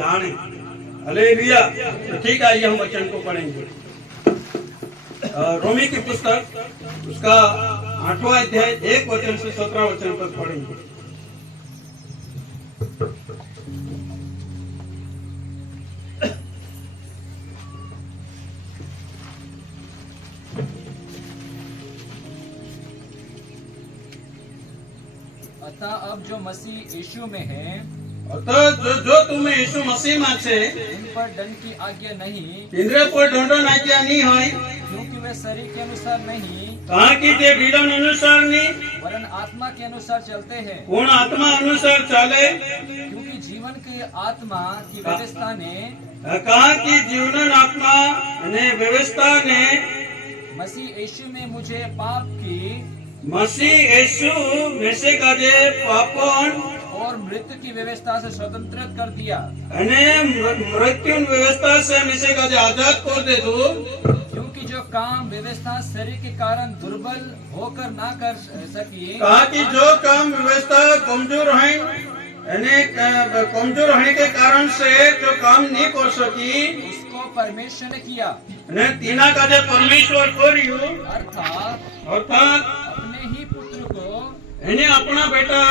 जाने। हालेलुया। तो ठीक है, आइए हम वचन को पढ़ेंगे। रोमी की पुस्तक उसका 8वां अध्याय 1 वचन से 17 वचन तक पढ़ेंगे। अतः अब जो मसीह यीशु में है, अतः जो तुम्हें यीशु मसीह में छे इन पर दंड की आज्ञा नहीं, इंद्र पर दंडो आज्ञा नहीं होय, क्योंकि वे शरीर के अनुसार नहीं कहा कि ते ढीलन अनुसार नहीं वरन आत्मा के अनुसार चलते हैं। पूर्ण आत्मा अनुसार चाले। क्योंकि जीवन की आत्मा की व्यवस्था ने कहा कि जीवन आत्मा ने व्यवस्था ने मसीह यीशु में मुझे पाप की मसीह यीशु में से काजे पापन और मृत्यु की व्यवस्था से स्वतंत्र कर दिया। अने मृत्यु व्यवस्था से मिसे काजे आजाद कर दे दो। क्योंकि जो काम व्यवस्था शरीर के कारण दुर्बल होकर ना कर सकी, कहा कि जो काम व्यवस्था कमजोर है कमजोर होने के कारण से जो काम नहीं कर सकी उसको परमेश्वर ने किया। ने तीना काजे परमेश्वर करियो, अर्थात अपने ही पुत्र को એને अपना बेटा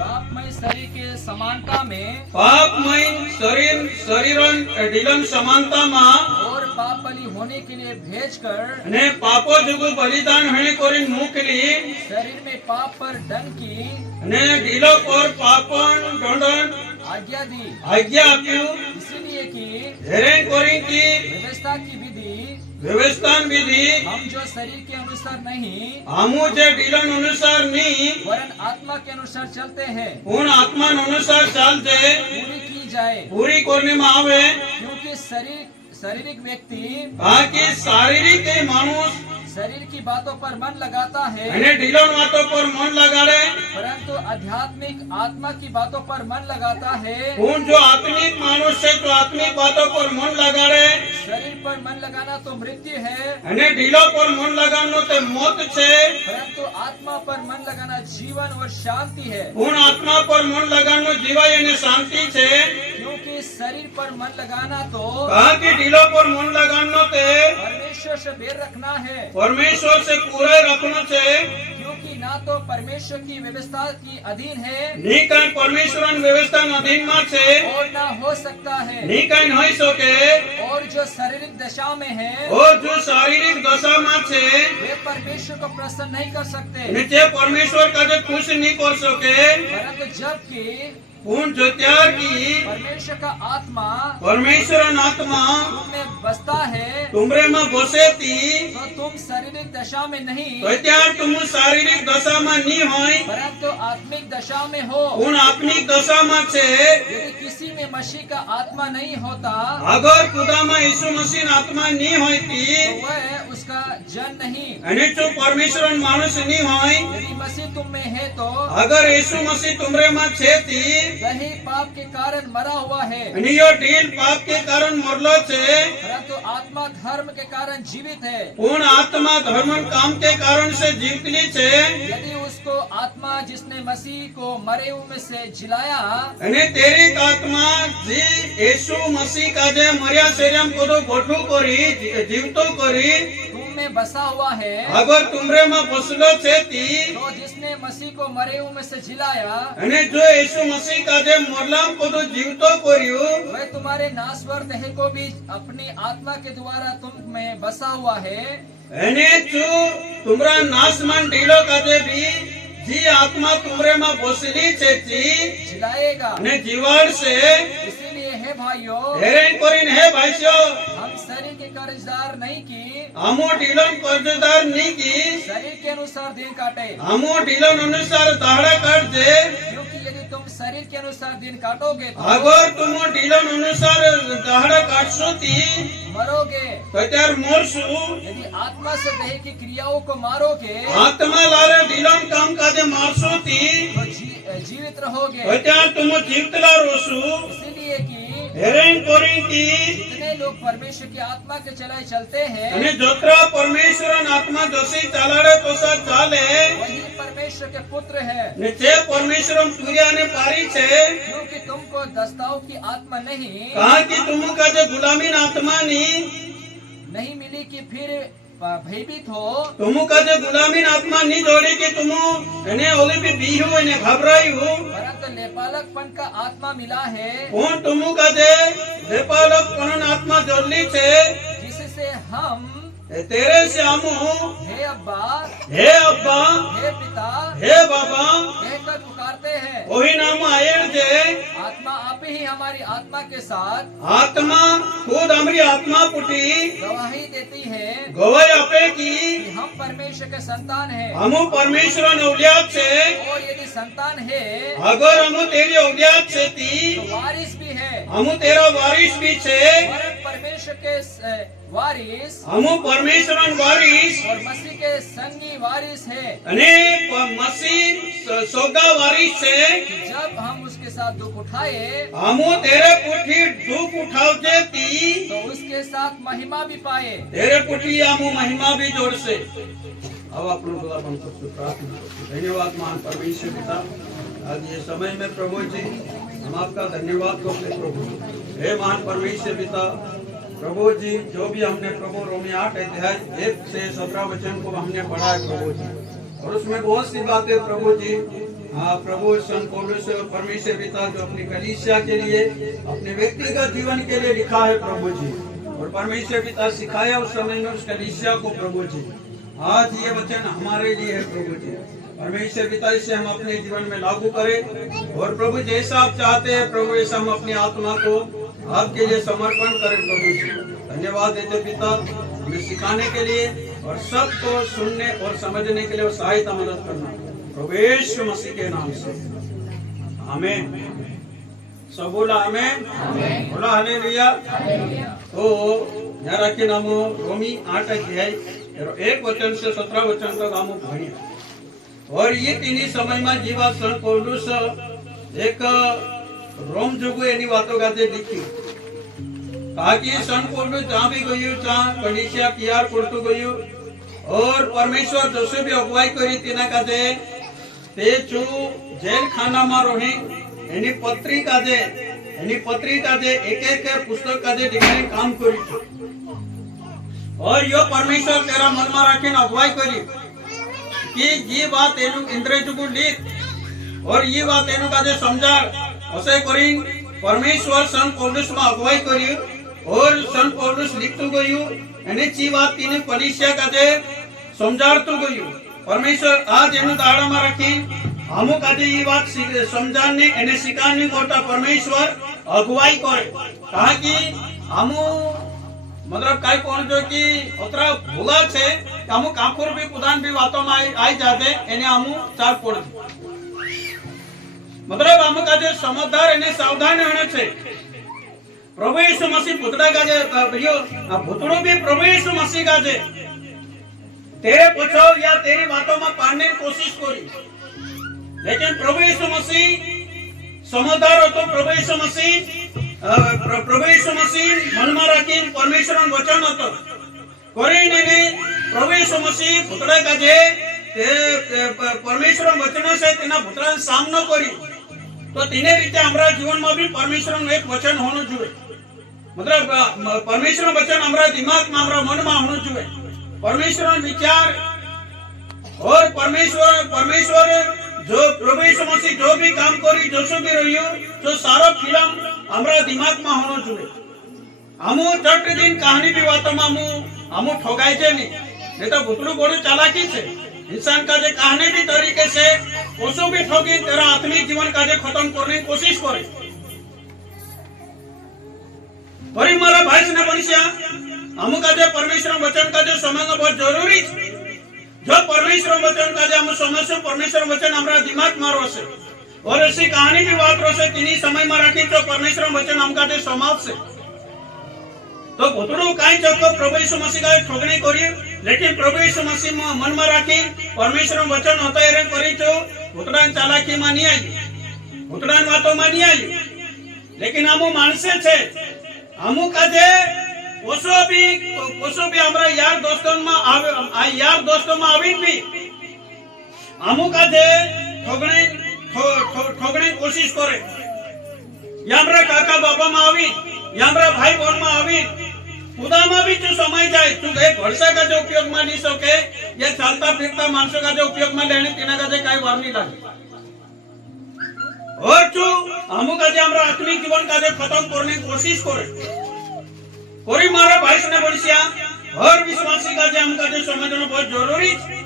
पापमय शरीर के समानता में पापमय शरीरन ढीलन समानता में और पाप बलि होने के लिए भेजकर અને પાપો જોગુ બલિદાન હણે કરીને મોકલી शरीर में पाप पर दंड की અને ઢીલો પર પાપન દંડન आज्ञा दी, આજ્ઞા આપ્યું। इसीलिए कि હેરેન કરી की व्यवस्था की विधि व्यवस्थान विधि हम जो शरीर के अनुसार नहीं हमू जे ढीलन अनुसार नहीं वरन आत्मा के अनुसार चलते हैं, पूर्ण आत्मा अनुसार चालते पूरी की जाए। पूरी करने में आवे। क्योंकि शारीरिक व्यक्ति बाकी शारीरिक मानुष शरीर की बातों पर मन लगाता है, અને ઢીलन વાતો પર મન લગાડે, परंतु आध्यात्मिक आत्मा की बातों पर मन लगाता है। पूर्ण जो आत्मिक मानुष है तो आत्मिक बातों पर मन लगाड़े, शरीर पर मन लगाना तो मृत्यु है, અને ઢીલો પર મન લગાડનો તે મોત છે। परंतु आत्मा पर मन लगाना जीवन और शांति है। पूर्ण आत्मा पर मन लगाडनो जीवाय અને શાંતિ છે। क्योंकि शरीर पर मन लगाना तो कहा कि ढीलो पर मन लगाडनो ते परमेश्वर से बेर रखना है, परमेश्वर से पूरे रखनो છે। क्योंकि ना तो परमेश्वर की व्यवस्था की अधीन है नहीं कहीं परमेश्वर व्यवस्था अधीन में છે, और ना हो सकता है। नहीं कहीं होई सके। और जो शारीरिक दशा में है और जो शारीरिक दशा में છે वे परमेश्वर को प्रसन्न नहीं कर सकते, नीचे परमेश्वर का जो खुश नहीं कर सके। परंतु जबकि पूर्ण जो त्याग की परमेश्वर का आत्मा परमेश्वर आत्मा तुम में बसता है तुमरे में बसे थी तो तुम शारीरिक दशा में नहीं तो त्यार तुम शारीरिक दशा में नहीं होई परंतु आत्मिक दशा में हो। पूर्ण आत्मिक दशा में छे। यदि किसी में मसीह का आत्मा नहीं होता अगर खुदा में यीशु मसीह आत्मा नहीं होई थी तो वह उसका जन नहीं। अने जो परमेश्वर मानुष नहीं होई, यदि मसीह तुम में है तो अगर यीशु मसीह तुमरे में छे थी वही पाप के कारण मरा हुआ है, अने यो ढील पाप के कारण मरलो छे, परंतु आत्मा धर्म के कारण जीवित है। पूर्ण आत्मा धर्म काम के कारण से जीवतली छे। यदि उसको आत्मा जिसने मसीह को मरे हुए में से जिलाया अने तेरी आत्मा जी यीशु मसीह का जे मरिया शरीरम को गोठू करी जीवतो करी तुम में बसा हुआ है, अगर तुमरे में बसलो छे ती तो जिसने मसीह को मरे हुए में से जिलाया अने जो यीशु मसीह का जे मरलाम को जीवतो करियो वह तुम्हारे नासवर देह को भी अपनी आत्मा के द्वारा तुम में बसा हुआ है। अने जो तुमरा नाशमान ढीलो का जे भी जी आत्मा तुमरे में बसली छे ती जिलाएगा। अने जीवाड़ से इसीलिए है भाइयों, हेरेन करीन हे भाईसो हम शरीर के कर्जदार नहीं की हमो ढीलन कर्जदार नहीं की शरीर के अनुसार दिन काटे, हमो ढीलन अनुसार दाड़ा काट दे। क्योंकि यदि तुम शरीर के अनुसार दिन काटोगे तो अगर तुम ढीलन अनुसार दाड़ा काटशो ती मरोगे, तो त्यार मरशु। यदि आत्मा से देह की क्रियाओं को मारोगे आत्मा लारे ढीलन काम काजे मारशो ती तो जीवित रहोगे। तो त्यार तुम जीवतला रोशु। इसीलिए कि हेरेन करीन की जितने लोग परमेश्वर की आत्मा के चलाए चलते हैं, અને જોતરા પરમેશ્વરન આત્મા જસી ચાલાડે તોસા ચાલે वही परमेश्वर के पुत्र है। ને જે પરમેશ્વરમ સૂર્યાને પારી છે क्योंकि तुमको दस्ताओं की आत्मा कहा कि तुम का जो गुलामीन आत्मा नहीं मिली कि फिर भयभीत हो, तुम का जो गुलामीन आत्मा नहीं जोड़ी कि तुम इन्हें ओले भी बीहू इन्हें घबराई हो, परंतु लेपालकपन का आत्मा मिला है, कौन तुम का जे लेपालकपन आत्मा जोड़ली छे जिससे हम तेरे से हमू हे अब्बा हे अब्बा हे पिता हे बाबा कहकर पुकारते हैं। वही नाम आयल जे आत्मा आप ही हमारी आत्मा के साथ आत्मा खुद हमारी आत्मा पुटी गवाही देती है गवाही आपे की कि हम परमेश्वर के संतान हैं। हमू परमेश्वर ने औलियात से और यदि संतान है अगर हमू तेरी औलियात से थी तो वारिस भी है, हमू तेरा वारिस भी छे वरन परमेश्वर के वारिस हमू परमेश्वर वारिस और मसीह के संगी वारिस है। अने मसीह सोगा वारिस से जब हम उसके साथ दुख उठाए हमू तेरे पुठी दुख उठावजे थी तो उसके साथ महिमा भी पाए। तेरे पुठी हमू महिमा भी जोड़ से। अब आप लोग बंद कर प्रार्थना। धन्यवाद महान परमेश्वर पिता, आज ये समय में प्रभु जी हम आपका धन्यवाद करते प्रभु। हे महान परमेश्वर पिता, प्रभु जी जो भी हमने प्रभु रोमी 8 अध्याय 1 से 17 वचन को हमने पढ़ा है प्रभु जी, और उसमें बहुत सी बातें प्रभु जी प्रभु संत पौलुस और परमेश्वर पिता जो अपनी कलीसिया के लिए अपने व्यक्तिगत जीवन के लिए लिखा है प्रभु जी, और परमेश्वर पिता सिखाया उस समय में उस कलीसिया को प्रभु जी। आज ये वचन हमारे लिए है प्रभु जी, परमेश्वर पिता इसे हम अपने जीवन में लागू करें, और प्रभु जैसा आप चाहते हैं प्रभु ऐसा हम अपनी आत्मा को आपके लिए समर्पण करें प्रभु जी। धन्यवाद देते पिता हमें सिखाने के लिए और सबको सुनने और समझने के लिए और सहायता मदद करना प्रभु यीशु मसीह के नाम से आमीन। सब बोला आमीन, बोला हालेलुया। तो यहाँ रखी नाम रोमी 8 अध्याय 1 वचन से 17 वचन तक हम भणिया, और ये तीन समय में जीवा संत पौलुस एक रोम जुगु एनी वातो गाते लिखी ताकि संत पौलुस जहाँ भी गयु जहाँ कलीसिया कियार पड़तु गयु और परमेश्वर जसो भी अगुवाई करी तेना काजे ते जो जेल खाना में रही एनी पत्री काजे एक एक पुस्तक काजे लिखने काम करी, और यो परमेश्वर तेरा मन में रखी अगुवाई करी कि ये बात एनु इंद्र जुगु लिख, और ये बात एनु काजे समझा असे करी परमेश्वर संत पौलुस में अगुवाई करी, और संत पौलुस लिखतु गयु एने ची बात तीने कलीसिया काजे समझाड़तु गयु। परमेश्वर आज एनु दाड़ा में रखी हमू काजे ये बात समझाने एने सिखाने कोटा परमेश्वर अगुवाई करे, कहा कि हमू मतलब काय कोण जो कि ओतरा भूला छे हमू कापुर भी कुदान भी वातों में आई जाते एने हमू चार पड़ मतलब हम का जो समझदार एने सावधान होने छे। प्रभु यीशु मसीह पुतड़ा का जे भैयो भूतड़ो भी प्रभु यीशु मसीह का जे तेरे पूछो या तेरी बातों में पाने की कोशिश करी, लेकिन प्रभु यीशु मसीह समझदार हो तो प्रभु यीशु मसीह मन में रखी परमेश्वर वचन हो तो करीने प्रभु यीशु मसीह पुतड़ा का जे परमेश्वर वचनों से तेना पुतड़ा सामनो करी, तो तीने रीते हमारा जीवन में भी परमेश्वर एक वचन होना चाहिए, मतलब परमेश्वर वचन हमारा दिमाग में हमारा मन में होना चाहिए, परमेश्वर विचार और परमेश्वर जो प्रभु यीशु मसीह जो भी काम करी जो सो भी रही हो जो सारा फिल्म हमारा दिमाग में होना चाहिए। हमू चट दिन कहानी भी बातों में हमू ठोगाई छे नहीं तो भूतड़ू बड़ू चालाकी छे। इंसान का जे कहानी भी तरीके से उसको भी ठोकी तेरा आत्मिक जीवन का जे खत्म करने की कोशिश करे। और हमारा भाई ने बनिया हम का जे परमेश्वर वचन का जो समझना बहुत जरूरी है। जो परमेश्वर वचन का जे हम समझो परमेश्वर वचन हमारा दिमाग में रोसे और ऐसी कहानी भी बात रोसे तीनी समय में रखी तो परमेश्वर वचन हम का जे समाज से तो भूतड़ू कहीं चक्को प्रभु यीशु मसीह का ठोकने करी, लेकिन प्रभु यीशु मसीह मन में रखी परमेश्वर वचन होता है करी तो भूतड़ान चालाकी में नहीं आई, भूतड़ान बातों में नहीं आई, लेकिन हमू मानसे छे हमू का जे कोसो भी हमरा यार दोस्तों में आवी भी अमुक आजे ठोगणे कोशिश करे या हमरा काका बाबा में आवी या हमरा भाई बहन में आवी खुदा में भी जो समय जाए तू एक भरसा का जो उपयोग में नहीं सके या चलता फिरता मानसों का जो उपयोग में लेने तीना का जे काई वार नहीं लागे और जो अमुक आजे हमरा आत्मिक जीवन का जो खत्म करने की कोशिश करे कोरी मारा भाई ने बोलिया हर विश्वासी का जे हमका जे समझना बहुत जरूरी है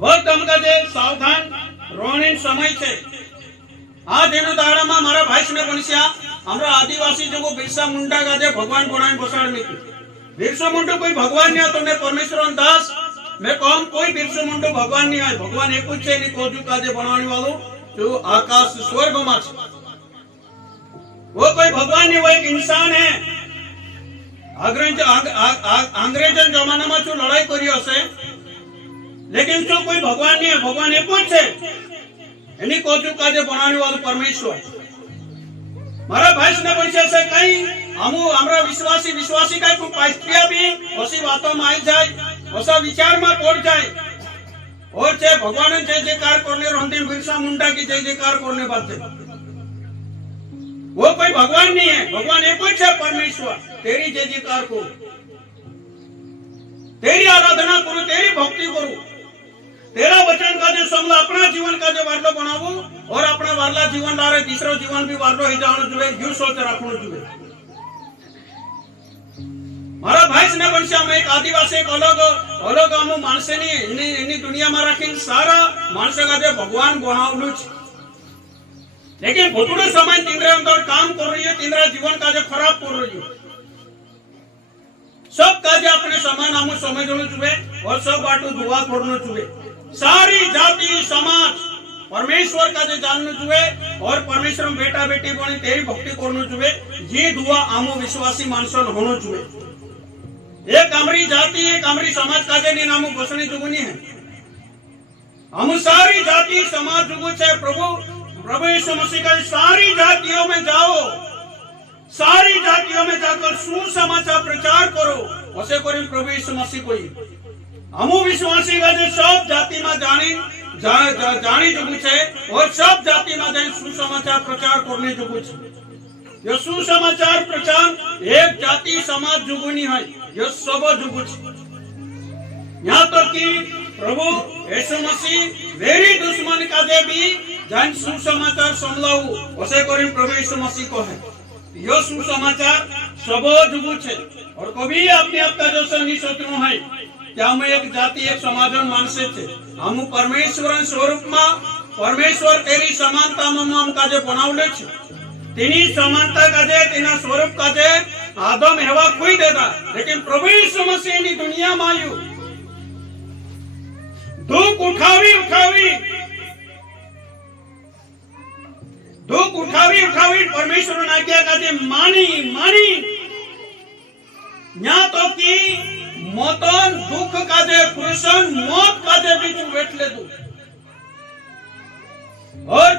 बहुत हमका जे सावधान रोने समय छे आज एनो दाड़ा में मारा भाई ने बोलिया हमरा आदिवासी जो बिरसा मुंडा का जे भगवान बनाने बसाड़ में बिरसा मुंडा कोई भगवान नहीं है तो मैं परमेश्वर दास मैं कहूं कोई बिरसा मुंडा भगवान नहीं है भगवान एक कुछ नहीं कोजू का जे बनाने वालों जो आकाश स्वर्ग में है वो कोई भगवान नहीं वो एक इंसान है अंग्रेजन जमाना में जो लड़ाई करी हसे लेकिन जो कोई भगवान नहीं है भगवान एक कुछ है एनी कोजू का जे बनाने वाला परमेश्वर मारा भाई ने बोलिया से कई हमरा विश्वासी का को पास्त्रिया भी ओसी बातों में आई जाए ओसा विचार में पड़ जाए और जे भगवान जय जयकार करने रोंदिन बिरसा मुंडा की जय जयकार करने बात वो कोई भगवान नहीं है भगवान एक ही है परमेश्वर तेरी जय जयकार करो तेरी आराधना करो तेरी भक्ति करो तेरा वचन का जो समला अपना जीवन का जो वार्लो बनावो और अपना वार्ला जीवन लारे तीसरा जीवन भी वार्लो ही जानो जुए यू सोच रखनो जुए मारा भाई ने बनशा में एक आदिवासी एक अलग हम मानसे नहीं इनी दुनिया में रखीन सारा मानस का जो भगवान बनावलु छे लेकिन भोतुड़ो समय तिंद्रे अंदर काम कर रही है तिंद्रा जीवन का जो खराब कर रही है सब काजे अपने समान हम समझनो जुए और सब बाटू दुआ करनो जुए सारी जाति समाज परमेश्वर का जो जाननो जुए और परमेश्वर में बेटा बेटी बनी तेरी भक्ति करनो जुए ये दुआ आमो विश्वासी मानसन होनो जुए एक अमरी जाति एक अमरी समाज का जे नामो बसनी जुगुनी है हम सारी जाति समाज जुगु छे प्रभु यीशु मसीह का सारी जातियों में जाओ सारी जातियों में जाकर सुसमाचार प्रचार करो ऐसे करें प्रभु यीशु मसीह कोई हमू विश्वासी का जो सब जाति में जानी जो कुछ है और सब जाति में जाए सुसमाचार प्रचार करने जो कुछ ये सुसमाचार प्रचार एक जाति समाज जुगुनी है ये सब जुगुच यहाँ तो कि प्रभु यीशु मसीह मेरी दुश्मन का दे भी जान सुसमाचार समलाऊ ऐसे करें प्रभु यीशु मसीह को है यो सुसमाचार सब जुगुच है और कभी अपने आप का जो सनी सोचनो है क्या हम एक जाति एक समाज मानसे थे हम परमेश्वर स्वरूप में परमेश्वर तेरी समानता में हम काजे बनावले छे तेनी समानता काजे तेना स्वरूप काजे आदम हेवा कोई देता लेकिन प्रभु यीशु मसीह ની दुनिया में आयु दुख उठावी परमेश्वर ने आज्ञा काजे मानी न्या तो की मोतन दुख काजे कृष्ण मौत काजे बीच बैठले दू और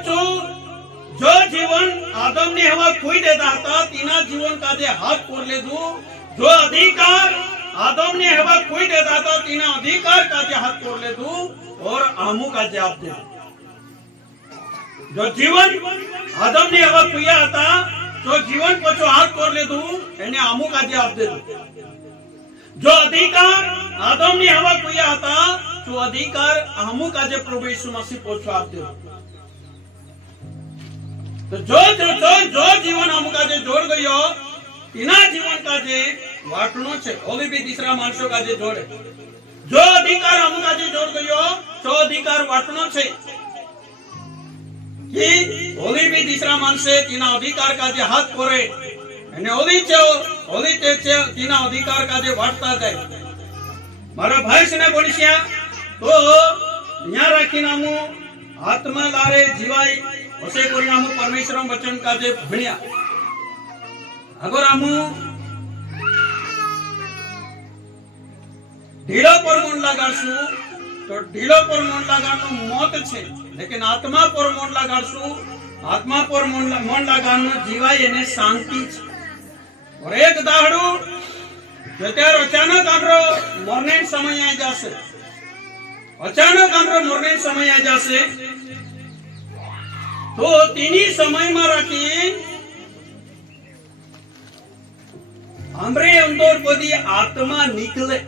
जो जीवन आदम ने हवा खोई देता था तीना जीवन काजे हाथ कर ले दू जो अधिकार आदम ने हवा खोई देता था तीना अधिकार काजे हाथ कर ले दू और आमू काजे आप दे जो जीवन आदम ने हवा खोया था जो जीवन को जो हाथ कर ले दू एने आमू काजे आप दे दू जो अधिकार आदम ने हवा खोया था जो अधिकार आमू काजे प्रभु यीशु मसीह पोछो आप दे तो जो जीवन हम काजे जोड़ गयो तीना जीवन काजे वाटनो छे ओली भी तीसरा मानसो काजे जोड़े जो अधिकार हम काजे जोड़ गयो तो अधिकार वाटनो छे कि ओली भी तीसरा मानसे तीना अधिकार काजे हाथ करे અને ઓલી તે तीना अधिकार काजे वाटता जाए मारा भाई से ने बोलिया तो यहाँ राखीने हमू आत्मा लारे जीवाई ऐसे करी हमू परमेश्वर वचन काजे भण्या अगर हमू ढीलो पर मन लगाड़शु तो ढीलो पर मन लगाड़नो मौत छे लेकिन आत्मा पर मन लगाड़शु आत्मा पर मन लगाड़नो जीवाई एने शांति छे और एक दाहड़ू जो त्यार अचानक आमरो मरने समय आ जासे, अचानक आमरो मरने समय आ जासे, तो तीनी समय में राखी हमरे अंदर बधी आत्मा निकले।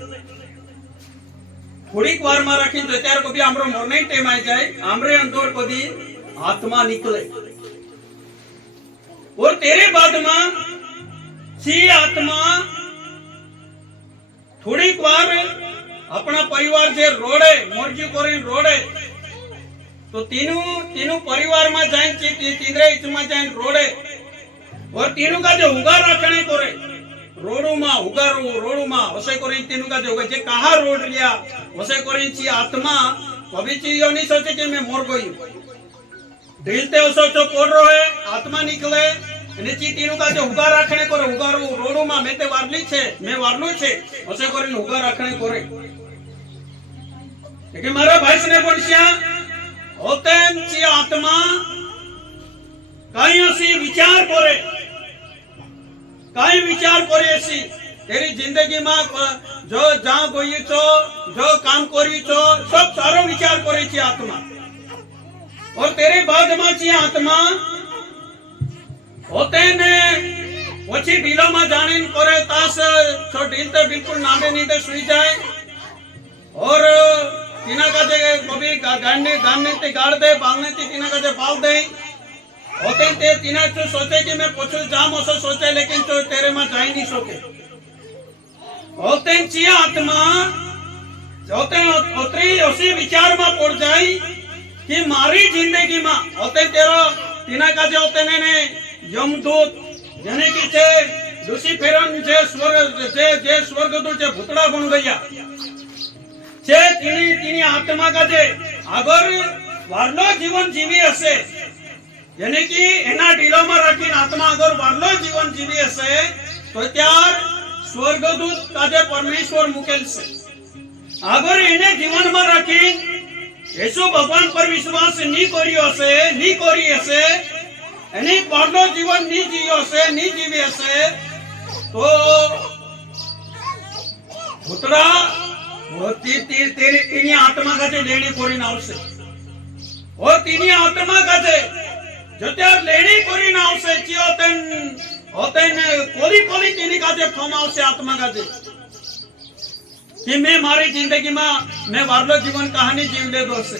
थोड़ी वार में राखी तो त्यार को भी हमरो मरने टाइम आ जाए, हमरे अंदर बधी आत्मा निकले। और तेरे बाद में सी आत्मा थोड़ी वार अपना परिवार जे रोड़े मर्जी करे रोड़े, तो तीनों परिवार में जाए तीनरे में जाए रोड़े, और तीनों का जो उगा रखने करे रोडू मा उगारू रोडू मा वसे करे तीनों का जो उगा जे कहा रोड लिया वसे करे ची आत्मा कभी ची यो नहीं सोचे कि मैं मर गई ढीलते उसो जो पड़ रहा है आत्मा निकले नीचे तीनों का जो उगा रखने करे उगारू रोडू मा मैं ते वारली छे मैं वारलू छे वसे करे उगा रखने करे क्योंकि मारा भाई ने बोलसिया होते ची आत्मा कहीं सी विचार करे कई विचार करे ऐसी तेरी जिंदगी में जो जहाँ गई छो जो काम करी छो सब सारो विचार करे छी आत्मा और तेरे बाद में छी आत्मा होते ने वची ढीलो में जाने करे तास छो ढील तो बिल्कुल नामे नींदे सुई जाए और तीना का जे कभी गाने ते गाड़ दे बालने ते तीना का जे बाल दे होते ते तीना तो सोचे कि मैं पूछू जाम ओसो सोचे लेकिन तो तेरे में जा ही नहीं सके होते चिया आत्मा होते उतरी उसी विचार में पड़ जाए कि मारी जिंदगी में होते तेरा तीना का जो होते ने यमदूत यानी कि छे लूसीफेरन जे स्वर्गदूत जे भूतड़ा बन गया छे तीनी आत्मा का जे अगर वारलो जीवन जीवी हसे यानी कि एना ढीलो में रखी आत्मा अगर वारलो जीवन जीवी हसे तो त्यार स्वर्गदूत काजे परमेश्वर मुकेल से अगर इन्हें जीवन में रखी यीशु भगवान पर विश्वास नहीं करी हसे एनी वारलो जीवन नहीं जीयो से नहीं जीवी हसे तो भूतड़ा वो तीनी आत्मा का लेनी कोरी नाव से और तीनी आत्मा का जो त्यार लेनी कोरी नाव से होतेन कोली तीनी का फॉर्म से आत्मा का कि मैं मारी जिंदगी में मैं वारलो जीवन कहानी जीव ले दो से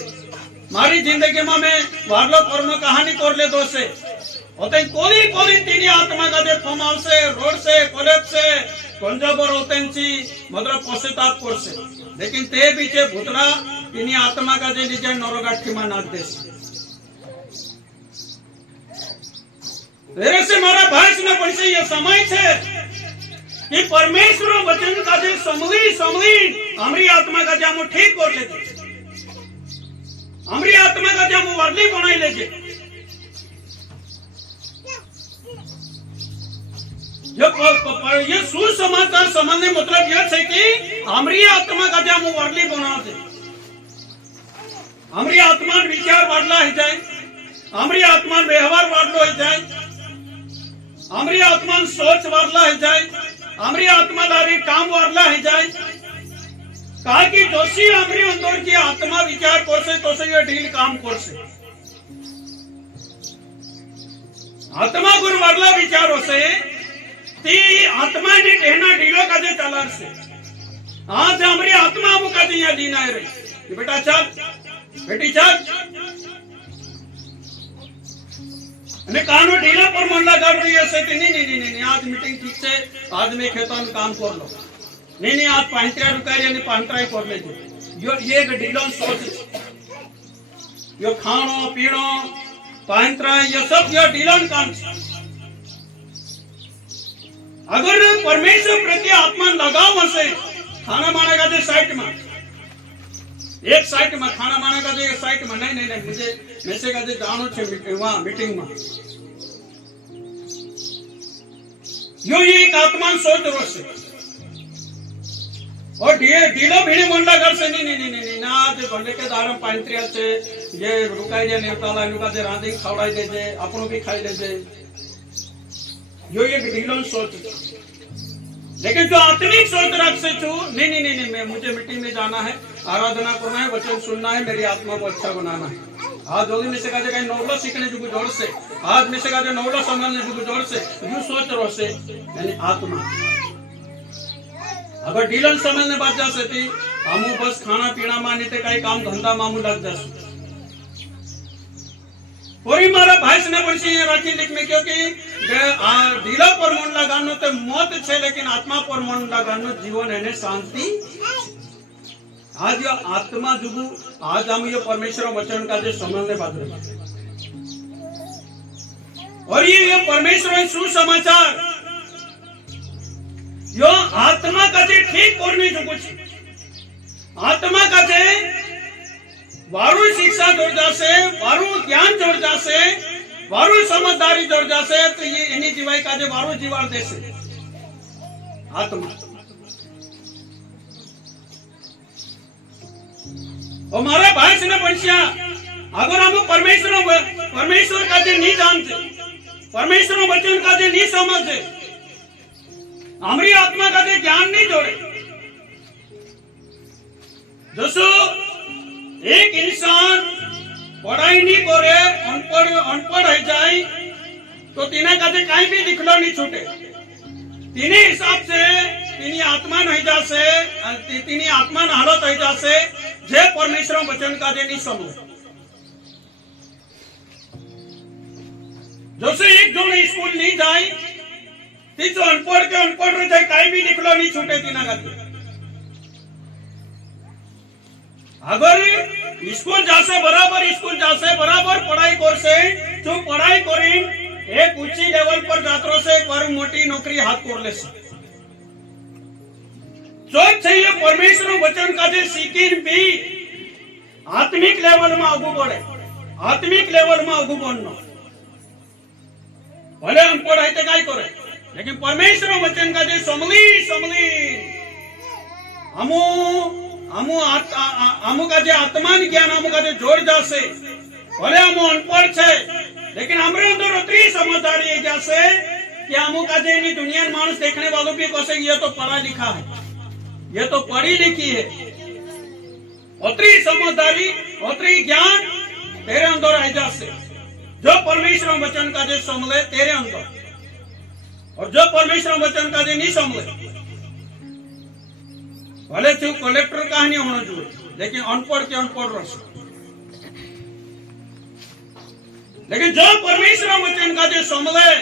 मारी जिंदगी में मैं वारलो कर्म कहानी कर ले दो से होते कोली तीनी आत्मा का फॉर्म से रोड से कोलेब से कंजबर होते मतलब पश्चाताप कर से लेकिन ते बीचे भूतड़ा तीनी आत्मा का नीचे नरगाठी में नाक दे तेरे से मारा भाई ने पड़ी से ये समय है कि परमेश्वर वचन का जे समली हमारी आत्मा का जामु ठीक कर लेते हमारी आत्मा का जामु वर्ली बनाई लेते ये सुसमाचार संबंधी मतलब यह है कि हमारी आत्मा का जामु वर्ली बना दे हमारी आत्मा विचार वाडला है जाए हमारी आत्मा व्यवहार वाडलो है जाए हमारी आत्मा सोच वाडला है जाए हमारी आत्मा दारी काम वाडला है जाए कहा कि जोशी हमारी अंदर की आत्मा विचार करसे तो से ये ढील काम करसे आत्मा गुरु वाडला विचारों से ती आत्मा ने कहना ढीलो का जे चलार से आज हमारी आत्मा वो का जे यहाँ दीना है रही बेटा चल बेटी चल ने कानो ढीला पर मन लगा रही है से नहीं आज मीटिंग ठीक से आज मैं खेतों में काम कर लो नहीं आज पांचरा रुकाई ने पांचरा ही कर ले यो ये ढीलो सोच यो खानो पीनो पांचरा ये सब यो ढीलो काम अगर परमेश्वर प्रति आत्मा लगाव हसे खाना माने का साइड में एक साइड में खाना माने का एक साइड में नहीं मुझे मैसे का जानो छे वहां मीटिंग में यो ये एक आत्मा सोच रो से और ढीलो भीड़ी मंडा घर से नहीं ना जे भले के दारम पांत्रिया से ये रुकाई जे नेवताला नुका जे रांधी खवड़ाई दे जे अपनो भी खाई ले जे जो एक ढीलो सोच, लेकिन जो आत्मिक सोच रख से छू नहीं नहीं नहीं नहीं, मैं मुझे मीटिंग में जाना है, आराधना करना है, वचन सुनना है, मेरी आत्मा को अच्छा बनाना है। आज जोगी में से कहा जाए नौला सीखने जो जोर से, आज में से कहा जाए नौला संभालने जो जोर से, जो सोच रो से यानी आत्मा। अगर ढीलन संभालने बात जा सकती हमू बस खाना पीना माने ते कई काम धंधा मामू लग जासु। और मारा भाई ने पड़सी राखी लिख में, क्योंकि ढीला पर मन लगानो तो मौत छे, लेकिन आत्मा पर मन लगानो जीवन है शांति। आज ये आत्मा जुगु आज हम ये परमेश्वर वचन का जो समझने बात रहे, और ये परमेश्वर सुसमाचार यो आत्मा का जे ठीक करने जुगु छे, आत्मा का जे वारु शिक्षा जोड़ जासे, वारु ज्ञान जोड़ जासे, वारु समझदारी जोड़ जासे, तो ये इन्हीं जीवाई का जो वारु जीवार देसे आत्मा। और हमारे भाई से ने पंछिया, अगर हम परमेश्वर का जो नहीं जानते, परमेश्वर वचन का जो नहीं समझते, हमारी आत्मा का जो ज्ञान नहीं जोड़े, दोस्तों एक इंसान पढ़ाई नहीं करे, अनपढ़ है जाए, तो तीना का कहीं भी दिखलो नहीं छूटे। तीनी हिसाब से तीनी आत्मा नहीं जासे, तीनी आत्मा न हालत है जासे, जे परमेश्वर वचन का जे नहीं समझ। जैसे एक जो स्कूल नहीं जाए, ती जो अनपढ़ के अनपढ़ रह जाए, कहीं भी दिखलो नहीं छूटे तीना का। अगर स्कूल जासे बराबर पढ़ाई कर से, जो पढ़ाई करी एक ऊंची लेवल पर जात्रो से एक बार मोटी नौकरी हाथ कर ले से, सोच चाहिए परमेश्वर वचन का जे सीखीन भी आत्मिक लेवल में आगू बढ़े, आत्मिक लेवल में आगू बढ़ना। भले हम पढ़ाई ते काय करे, लेकिन परमेश्वर वचन का जे समली हमू का जे आत्मा ज्ञान हमू का जे जोड़ जासे, भले हम अनपढ़ छे, लेकिन हमरे अंदर उतरी समझदारी है जैसे कि हमू का जे नहीं दुनिया मानुष देखने वालों भी कहे ये तो पढ़ा लिखा है, ये तो पढ़ी लिखी है। उतरी समझदारी, उतरी ज्ञान तेरे अंदर आ जासे, जो परमेश्वर वचन का जे समझे तेरे अंदर, और जो परमेश्वर वचन का जे नहीं समझे, भले तू कलेक्टर का नहीं होना चाहिए, लेकिन अनपढ़ के अनपढ़ रह, लेकिन जो परमेश्वर वचन का जो समझे,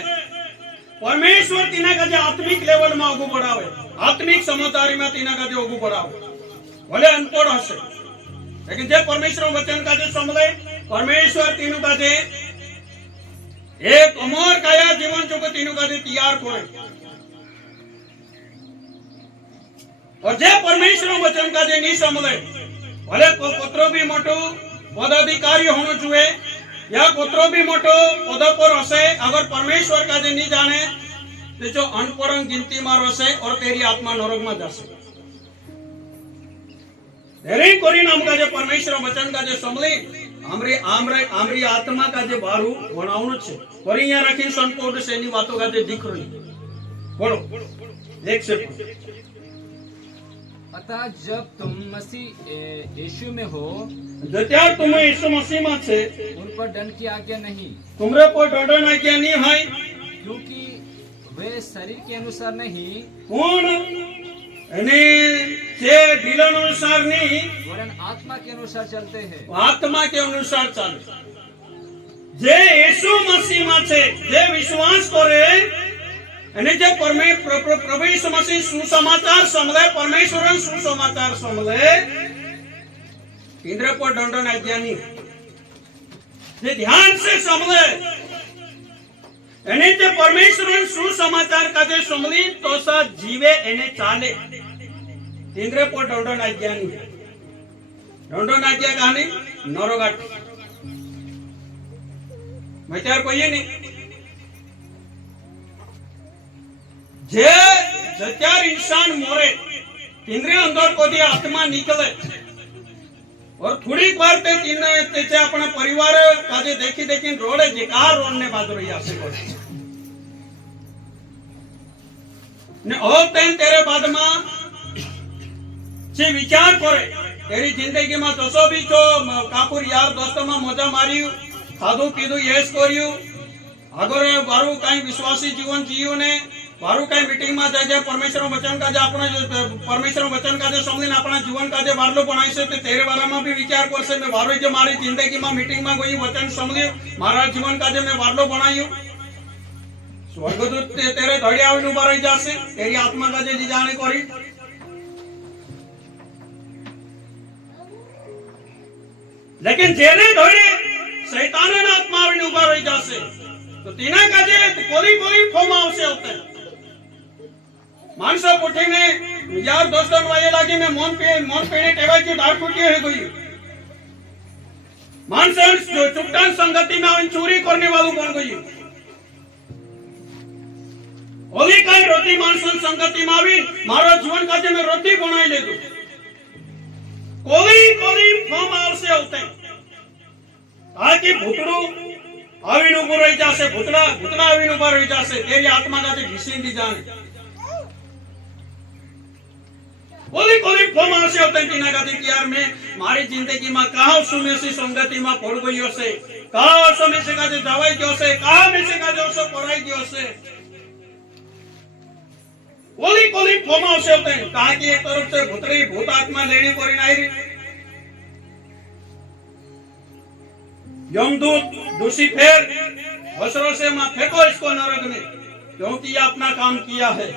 परमेश्वर तीना का जो आत्मिक लेवल में आगू बढ़ावे, आत्मिक समझदारी में तीना का जो आगू बढ़ावे, भले अनपढ़ हसे, लेकिन जो परमेश्वर वचन का जो समझे, परमेश्वर तीनों का जो एक अमर काया जीवन जो तीनों का जो तैयार करे। और जे परमेश्वर वचन का जे नहीं समझे, भले कोतरो भी मोटो पदाधिकारी होना चाहिए या कोतरो भी मोटो पद पर हसे, अगर परमेश्वर का जे नहीं जाने तो जो अनपढ़ गिनती मार हसे और तेरी आत्मा नरक में जासे। तेरे कोरी नाम का जे परमेश्वर वचन का जे समझी, हमरी आत्मा का जे बारू बनावनो छे, और यहाँ रखी संकोड से नी बातों का जे दिख रही बोलो एक से। अतः जब तुम मसीह यीशु में हो, जत्यार तुम यीशु मसीह में छे, उन पर दंड की आज्ञा नहीं, तुमरे पर दंड आज्ञा नहीं है, क्योंकि वे शरीर के अनुसार नहीं, कौन यानी जे ढीलन अनुसार नहीं, वरन आत्मा के अनुसार चलते हैं। आत्मा के अनुसार चले, जे यीशु मसीह में छे, जे विश्वास करे, અને જે પ્રભુ ઈસુ મસીહ સુસમાચાર સમલે, પરમેશ્વર સુસમાચાર સમલે, इंद्र पर दंडन आज्ञा नहीं, जे ध्यान से समले, एने जे परमेश्वर सुसमाचार का जे समली तो सा जीवे एने चाले, इंद्र पर दंडन आज्ञा नहीं। दंडन आज्ञा कहानी नरगाट मैं कोई नहीं, जे जत्यार इंसान मोरे, इंद्रिय अंदर को दी आत्मा निकले, और थोड़ी बार ते तेचे अपना परिवार काजे देखी रोडे जिकार रोडने बाजू रही आसे को, ने और तेरे बाद में जे विचार करे तेरी जिंदगी में दसो भी जो कापुर यार दोस्तों में मजा मारी खाधु पीधु यश कर्यु अगर वारू कई विश्वासी जीवन जीव ने वारू कई मीटिंग में जाए परमेश्वर वचन का अपने परमेश्वर वचन का समझी अपना जीवन का वारलो बनाई से तो तेरे बारे में भी विचार कर से मैं वारू जो मारी जिंदगी में मीटिंग में गई वचन समझी मारा जीवन का मैं वारलो बनायु स्वर्गदूत तेरे धड़े आवीने उभा रही जासे तेरी आत्मा का जी जाने करी लेकिन जेने धड़े शैतान ने आत्मा आवीने उभा रही जासे तो तीना का जे कोली कोली फॉर्म आवशे होते मानसो उठीने यार दोस्तों वाये लागी में मोन पेने टेवाई की दार फूटी है गई मानसो जो चुपटान संगति में आवीने चोरी करने वालों बन गई ओली कई रोटी मानसो संगति में आवीने मारो जीवन का जे मैं रोटी बनाई ले दूं कोली कोली फॉर्म आवशे होते ताकि भूतड़ू आवीने उभो रही जासे भूतड़ा आवीने उभा रही जासे तेरी आत्मा का जे घिसींदी जाने कोली फॉर्म आवशे होते तीना का कि यार मैं मारी जिंदगी में कहा सुमेसी संगति में पड़ गई से कहा सुमेसी का जे दवाई गयो से कहा मेसे का जो सो पढ़ाई गयो से कोली फॉर्म आवशे होते कहा कि एक तरफ से भूतरी भूत आत्मा लेनी कोरी आई रही यमदूत लूसीफर हसरों से मां फेंको इसको नरक में क्योंकि ये अपना काम किया है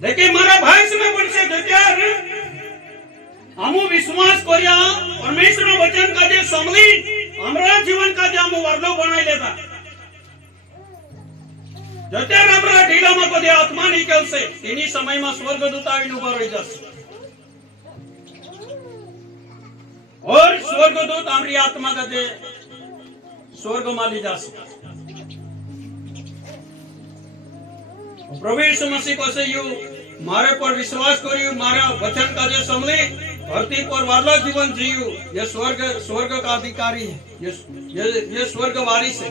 लेकिन मारा भाई से मैं बनसे देत्यार हमू विश्वास करिया परमेश्वर वचन का जे समली हमरा जीवन का जे हमू वारलो बनाई लेता जत्यार हमरा ढीला में को दे आत्मा निकल से इन्हीं समय में स्वर्गदूत आवीने उभा रही जासे और स्वर्गदूत हमारी आत्मा का जे स्वर्ग में ली जासे प्रभु यीशु मसीह को से यू मारे पर विश्वास करियो मारा वचन का जे समले धरती पर वाला जीवन जियो ये स्वर्ग का अधिकारी है ये स्वर्ग वारिस है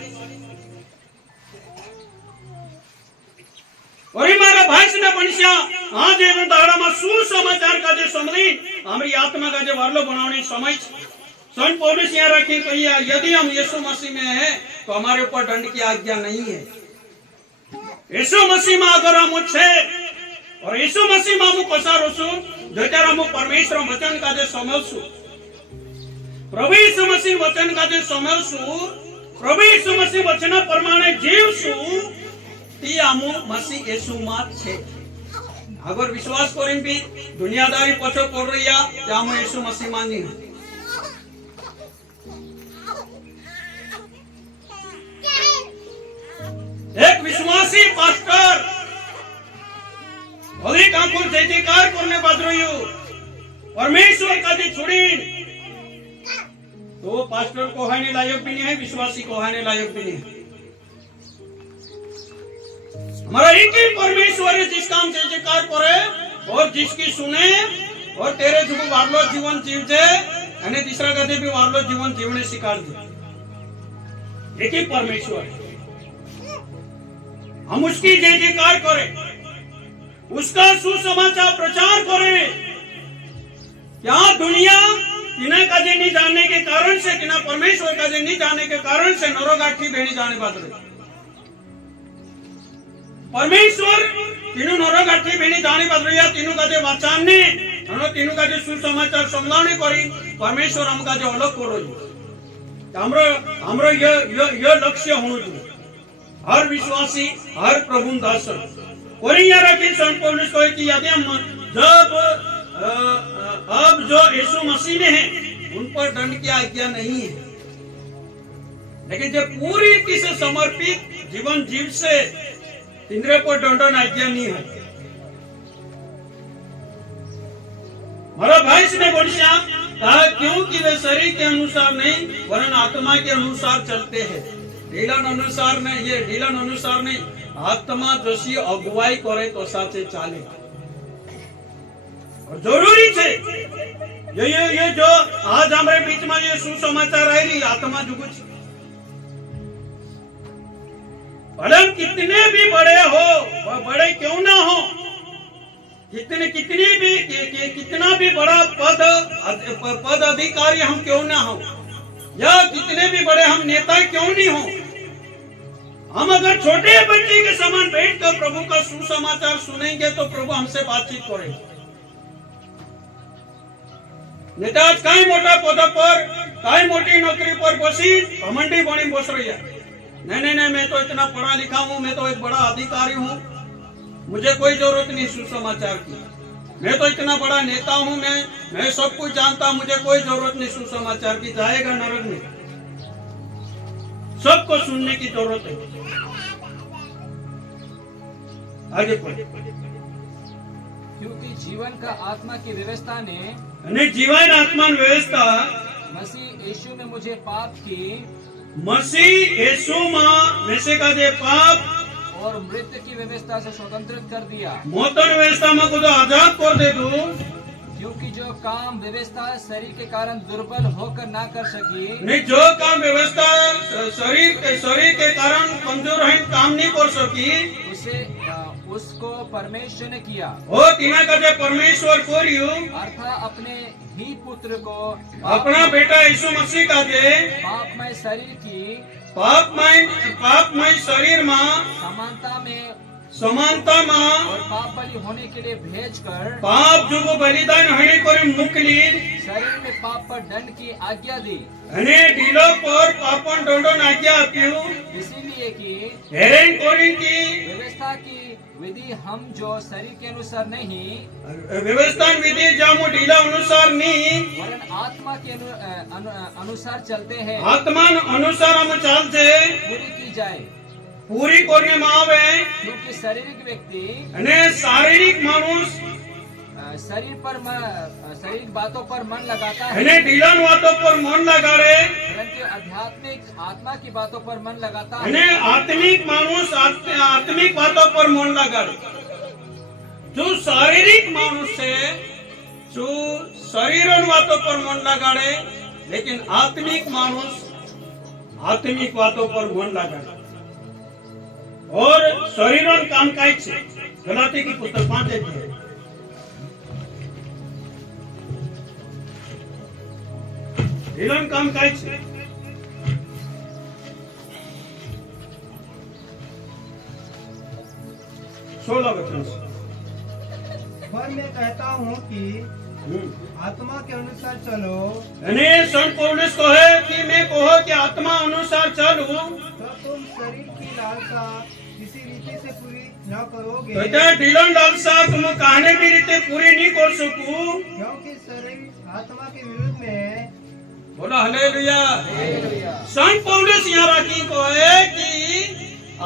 और मारा भाई से मनुष्य आज ये दाड़ा में सुसमाचार का जे समली हमारी आत्मा का जे वारलो बनाने समय संत पौलुस यहाँ रखी कहिया यदि हम यीशु मसीह में हैं तो हमारे ऊपर दंड की आज्ञा नहीं है यीशु मसीह में अगर हम छे और यीशु मसीह में हम पसारो छु जत्यार हम परमेश्वर वचन का जे समझसु प्रभु यीशु मसीह वचन का जे समझसु प्रभु यीशु मसीह वचन प्रमाणे जीवसु ती हम मसीह यीशु में छे अगर विश्वास करें भी दुनियादारी पछो पड़ रही है ते हम यीशु मसीह में नहीं एक विश्वासी पास्टर भले काकुल जयकार करने बदरुयु परमेश्वर का जे छुड़ी तो पास्टर को हाने लायक भी नहीं है विश्वासी को हाने लायक भी नहीं है हमारा एक ही परमेश्वर है जिस काम जयकार करे और जिसकी सुने और तेरे जो वारलो जीवन जीवजे અને तीसरा कदे भी वारलो जीवन जीवने सिखा दे एक ही परमेश्वर है हम उसकी जय जयकार करें उसका सुसमाचार प्रचार करें क्या दुनिया किना का जे नहीं जानने के कारण से किना परमेश्वर का जे नहीं जानने के कारण से नरोगाठी बेड़ी जाने बात रही परमेश्वर तीनों नरोगाठी बेड़ी जाने बात रही तीनों का जे वचन ने तीनों का जे सुसमाचार समझाने करी परमेश्वर हम का जे अलग करो हमरो हमरो ये लक्ष्य होना चाहिए हर विश्वासी हर प्रभु दास कोरिया रखी संत पौलुस को कि यदि हम जब अब जो यीशु मसीह में है उन पर दंड की आज्ञा नहीं है लेकिन जब पूरी रीति से समर्पित जीवन जीव से इंद्र पर दंडन आज्ञा नहीं है हमारा भाई से बोलिया कहा क्योंकि वे शरीर के अनुसार नहीं वरन आत्मा के अनुसार चलते हैं ढीलन अनुसार नहीं ये ढीलन अनुसार नहीं आत्मा जैसी अगुवाई करे तो साचे चाले और जरूरी है ये जो आज हमारे बीच में ये सुसमाचार आई रही आत्मा जुगुच भले हम कितने भी बड़े हो, वह बड़े क्यों ना हो, कितना भी बड़ा पद अधिकारी हम क्यों ना हो, या कितने भी बड़े हम नेता क्यों नहीं हो, हम अगर छोटे बच्चे के समान बैठकर प्रभु का सुसमाचार सुनेंगे तो प्रभु हमसे बातचीत करेंगे। नेता आज काही मोठा पद पर, काही मोटी नौकरी पर बसी घमंडी बनी बस रही है। नहीं, मैं तो इतना पढ़ा लिखा हूँ, मैं तो एक बड़ा अधिकारी हूँ, मुझे कोई जरूरत नहीं सुसमाचार की। मैं तो इतना बड़ा नेता हूँ, मैं सब कुछ जानता, मुझे कोई जरूरत नहीं सुसमाचार की। जाएगा नरक में, सबको सुनने की जरूरत है। आगे पढ़े। क्योंकि जीवन का आत्मा की व्यवस्था ने, जीवन आत्मा व्यवस्था मसीह यीशु में मुझे पाप की, मसीह यीशु में से का जे पाप और मृत्यु की व्यवस्था से स्वतंत्र कर दिया। मोतन व्यवस्था में को आजाद कर दे दो। क्योंकि जो काम व्यवस्था शरीर के कारण दुर्बल होकर ना कर सकी, नहीं, जो काम व्यवस्था शरीर के कारण कमजोर है, काम नहीं कर सकी, उसको परमेश्वर ने किया। वो तीना का जो परमेश्वर कोरियो, अर्थात अपने ही पुत्र को, अपना बेटा यीशु मसीह का जे पापमय शरीर की, पापमय शरीर में समानता में और पाप बलि होने के लिए भेजकर, पाप जो बलिदान होने को मुक्ति, शरीर में पाप पर दंड की आज्ञा दी। ढीलो पर पापन दंडन आज्ञा आप्यू, इसीलिए कि हेरेन कोरिन की व्यवस्था की विधि हम जो शरीर के अनुसार नहीं, व्यवस्था विधि जामु ढीला अनुसार नहीं, वरन आत्मा के अनुसार चलते हैं, आत्मा अनुसार हम चलते पूरी की जाए। पूरी करने में आवे। क्योंकि शारीरिक व्यक्ति शारीरिक मानुष शारीरिक बातों पर मन लगाता है, ढीलन बातों पर मन लगाड़े, परंतु आध्यात्मिक आत्मा की बातों पर मन लगाता है। आत्मिक मानुष आत्मिक बातों पर मन लगाड़े। जो शारीरिक मानुष है, जो शरीर बातों पर मन लगाड़े, लेकिन आत्मिक मानुष आत्मिक बातों पर मन लगाड़े और शरीर काम काई छे। गलाती की पुस्तक 5 अध्याय। ढीलन काम काई छे। पर मैं कहता हूँ कि आत्मा के अनुसार चलो। संत पौलुस कहे कि मैं कहो कि आत्मा अनुसार चलो तो तुम शरीर की लालसा किसी रीति से पूरी न करोगे। ढीलन लालसा तुम कहने की रीति पूरी नहीं कर सकू, क्योंकि शरीर आत्मा के विरुद्ध में। बोला हालेलुया। संत पौलुस यहाँ राखी कहे कि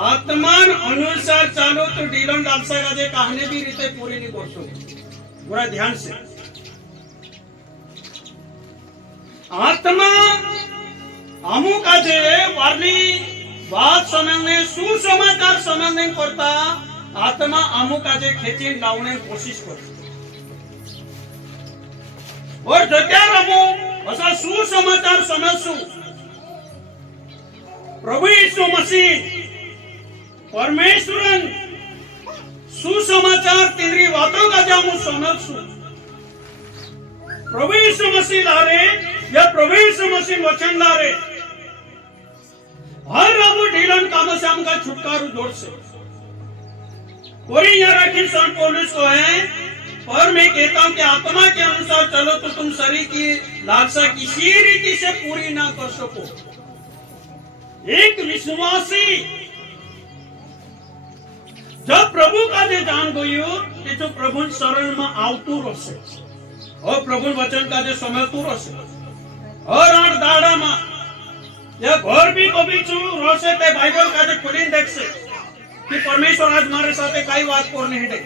आत्मा अनुसार चलो तो ढीलन लालसा का जे कहने की रीति पूरी नहीं कर सकू। पूरा ध्यान से, आत्मा अमु का जे वाली बात समझने सुसमाचार समझने करता, आत्मा अमु का जे खेचीन लावने कोशिश करता और जत्यार अमु असा सुसमाचार समझसु प्रभु यीशु मसीह परमेश्वरन सुसमाचार तिंद्री बातों का जामु समझसु प्रभु यीशु मसीह लारे या प्रभु यीशु मसीह वचन लारे हर रबु ढीलन कामों से हमका छुटकारू जोड़ से। और यहाँ रखी संत पौलुस को है, पर मैं कहता हूँ कि आत्मा के अनुसार चलो तो तुम शरीर की लालसा किसी रीति से पूरी ना कर सको। एक विश्वासी जब प्रभु का जे जान गयो कि जो प्रभु शरण में आवतू रहे और प्रभु वचन का जे समझतू रहे और आठ दाड़ा में या घर भी कभी रोसे ते बाइबल का जो खोलीन देख से कि परमेश्वर आज हमारे साथ कई बात कर नहीं दे।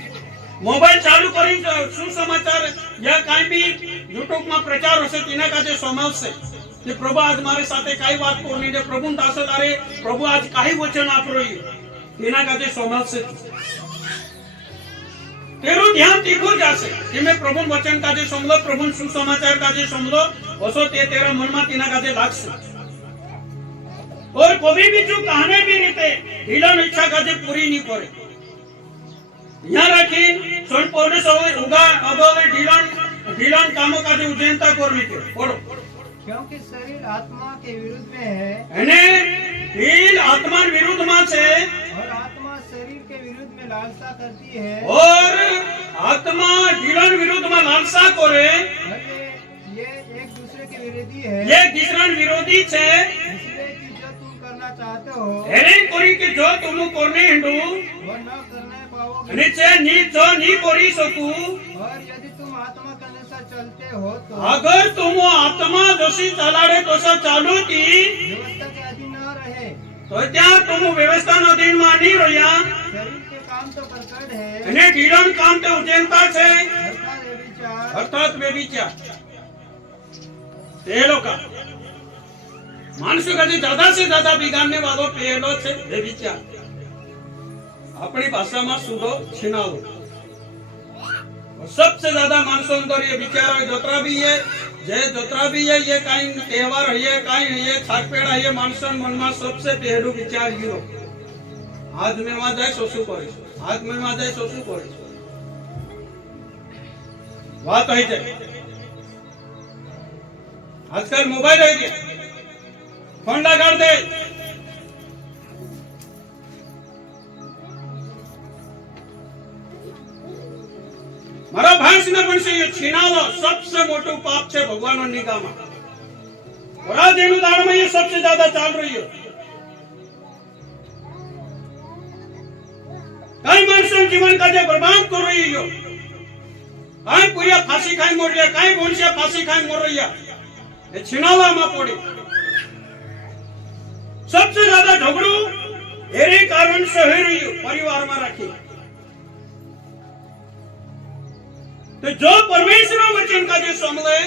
मोबाइल चालू करी सुसमाचार या कहीं भी यूट्यूब में प्रचार होसे तीना का जो समझ से कि प्रभु आज हमारे साथ कई बात कर नहीं दे। प्रभु दास अरे प्रभु आज काही वचन आप रही तीना का जो समझ से तेरू ध्यान तीखो जासे कि मैं प्रभु वचन का जो समझो, प्रभु सुसमाचार का जो समझो, वसो ते तेरा मन में तीना का जो लाग से और कभी भी जो कहने भी रीते ढीलन इच्छा काजे पूरी नहीं करे यहाँ रखी सोन पौने सवे उगा अबोले ढीलन कामों काजे उज्जैनता करनी के पढ़ो क्योंकि शरीर आत्मा के विरुद्ध में है एने ढील आत्मा विरुद्ध में छे और आत्मा शरीर के विरुद्ध में लालसा करती है और आत्मा ढीलन विरुद्ध में लालसा करे और ये एक दूसरे के विरोधी है ये किसान विरोधी छे इसलिए कि जो तुम करना चाहते हो एने कोरी के जो तुम करने हिंदू वो न करने पाओगे नीचे नी जो नी कोरी सकू और यदि तुम आत्मा के अनुसार चलते हो तो अगर तुम आत्मा जैसी चलाड़े तो सा चालू की व्यवस्था के अधीन न रहे तो क्या तुम व्यवस्था न दिन में नहीं रोया शरीर के काम तो प्रकट है एने ढीलन काम ते उज्जैनता छे अर्थात व्यभिचार अर्थात व्यभिचार पहलो का मानसों का ज्यादा से ज्यादा बिगाड़ने वालों पहलो छे व्यभिचार अपनी भाषा में सुधो छिनालो और सबसे ज्यादा मानसों अंदर ये विचार है जोतरा भी है ये कहीं त्योहार है कहीं है छाटपेड़ा है मानसों मन में सबसे पहलू विचार हीरो आज में वहां जाए सोसु करे आज में वहां जाए सोसु करे बात है जे आजकल मोबाइल है जे फोन लगा दे मारा भाई ने पण से ये छीनावा सबसे मोटो पाप छे भगवान और निगाह में और आज एनु दाड़ में ये सबसे ज्यादा चाल रही है कई मानसों जीवन का जे बर्बाद कर रही है कई पूरी फांसी खाई मोर रही है कई बोलसिया फांसी खाई मोर रही है ये छीनावा में पड़ी सबसे ज्यादा झगड़ू एरे कारण से हो रही है परिवार में रखी तो जो परमेश्वर वचन का जो समले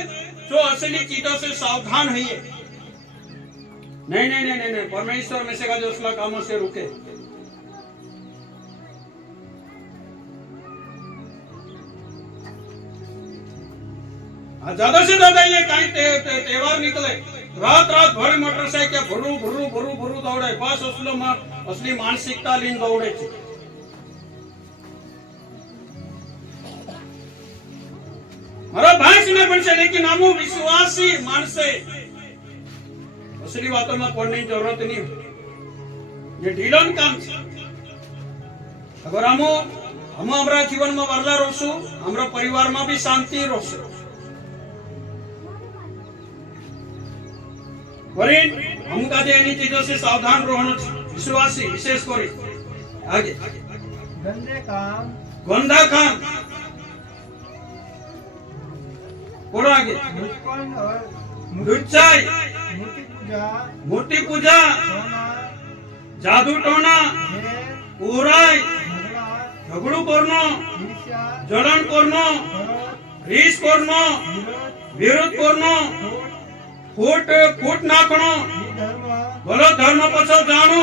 जो असली चीजों से सावधान है ये नहीं परमेश्वर में से का जो असला कामों से रुके ज्यादा से ज्यादा ये कहीं त्योहार निकले रात भर मोटरसाइकिल भरू दौड़े बस असली मानसिकता लीन दौड़े छे मारा भाई ने पण छे लेकिन आमो विश्वासी मानसे असली बातों में पड़ने की जरूरत नहीं ये ढीलन काम छे अगर हमो हमारा जीवन में वरला रहसु हमरा परिवार में भी शांति रहसे वरीन हम का जे एनी चीजों से सावधान रहनो विश्वासी विशेष करे आगे गंदे काम गंदा काम और आगे मुचपन और लुच्चाई मूर्ति पूजा सोना जादू टोना खेल उराई झगड़ा झगड़ू करनो ईर्ष्या जलन करनो क्रोध रीस करनो विरोध करनो फूट नाखनो धर्म बोलो धर्म पछो जानो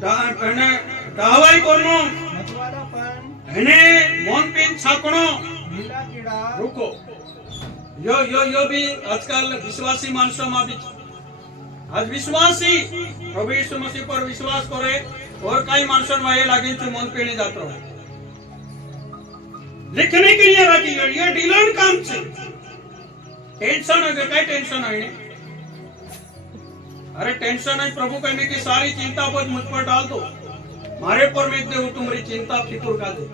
डाह दावाई करनो मतवालापन एने मन पिन छाकनो ढीला कीड़ा रुको यो भी आजकल विश्वासी मानसों में भी आज विश्वासी प्रभु यीशु मसीह पर विश्वास करे और कई मानसों में ये लागे जो मन पेने जाता है लिखने के लिए राजी है ये ढीलन काम छे टेंशन है कई टेंशन है अरे टेंशन है प्रभु कहने की सारी चिंता बोझ मुझ पर डाल दो मारे पर मैं दे तुम्हारी चिंता फिक्र का दे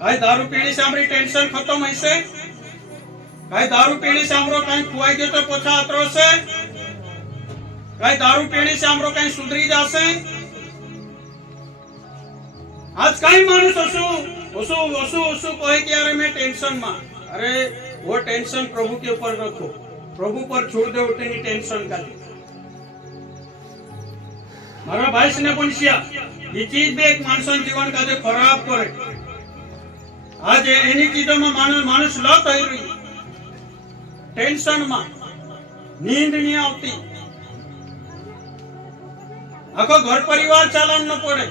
कई दारू पीने से हमारी टेंशन खत्म ऐसे कई दारू पीने से हमरो कहीं खुआई दे तो पोछा अतरो से कई दारू पीने से हमरो कहीं सुधरी जासे आज कई मानुस ओसु कहे कि अरे मैं टेंशन में अरे वो टेंशन प्रभु के ऊपर रखो प्रभु पर छोड़ दे उतनी टेंशन का मारा भाई ने पुनसिया ये चीज भी एक मानसन जीवन का जो खराब करे आज एनी चीजों में मानुस लत है रही टेंशन में नींद नहीं आती आखो घर परिवार चालन न पड़े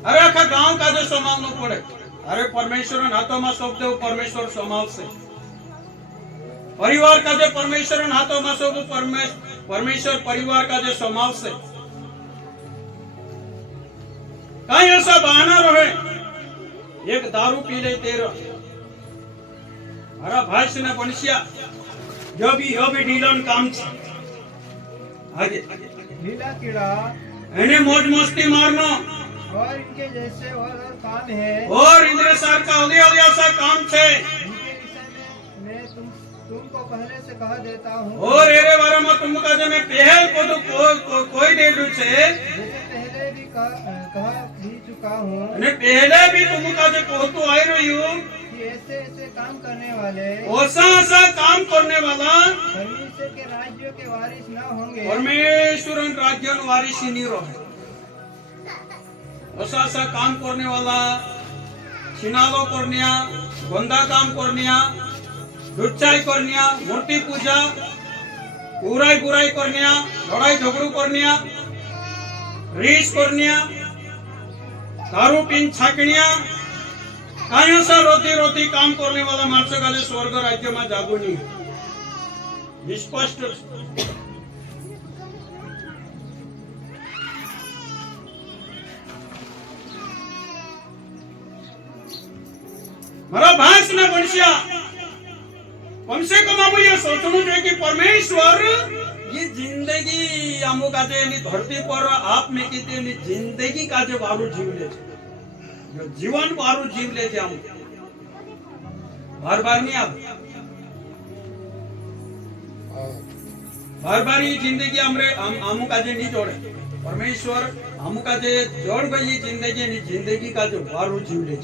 अरे आखा गांव का जो संभालना पड़े अरे परमेश्वर हाथों में सौंप दो, परमेश्वर संभालશે। परिवार का जो परमेश्वर हाथों में सौंप, परमेश्वर परिवार का जो संभालશે। कहीं ऐसा बहाना रहे, एक दारू पी ले तेरा मारा भाई से बनिया जो भी ढीलन काम छे। आगे ढीला कीड़ा इन्हें मौज मस्ती मारना और इनके जैसे और काम है, और इंद्र सर का सा काम छे। इनके विषय में मैं तुमको पहले से कह देता हूँ, और एरे बारे में तुमका जो मैं पहल को तो कोई दे दूं छे, जैसे पहले भी कह भी चुका हूँ અને पहले भी तुमका जो कहतो आई रही हूँ कि ऐसे ऐसे काम करने वाले ऐसा काम करने वाला परमेश्वर के राज्य के वारिस न होंगे। परमेश्वर राज्य वारिस नहीं रहे। ऐसा काम करने वाला छिनालो करनिया, गंदा काम करनिया, लुच्चाई करनिया, मूर्ति पूजा, बुराई करनिया, लड़ाई झगड़ू करनिया, रीस करनिया, दारू पीन छाकनिया, कायों सा रोती काम करने वाला माणसों का स्वर्ग राज्य में जागू नहीं। स्पष्ट मारा भाष न बनिया। कम से कम हम ये सोचना चाहिए कि परमेश्वर ये जिंदगी अमु का धरती पर आप में की जिंदगी का जो बारू जीव ले, जो जीवन बारू जीव ले हम बार बार नहीं आप बार बार ये जिंदगी हमरे अमु का जे नहीं जोड़े। परमेश्वर अमु का जे जोड़ गई जिंदगी का जो बारू जीव ले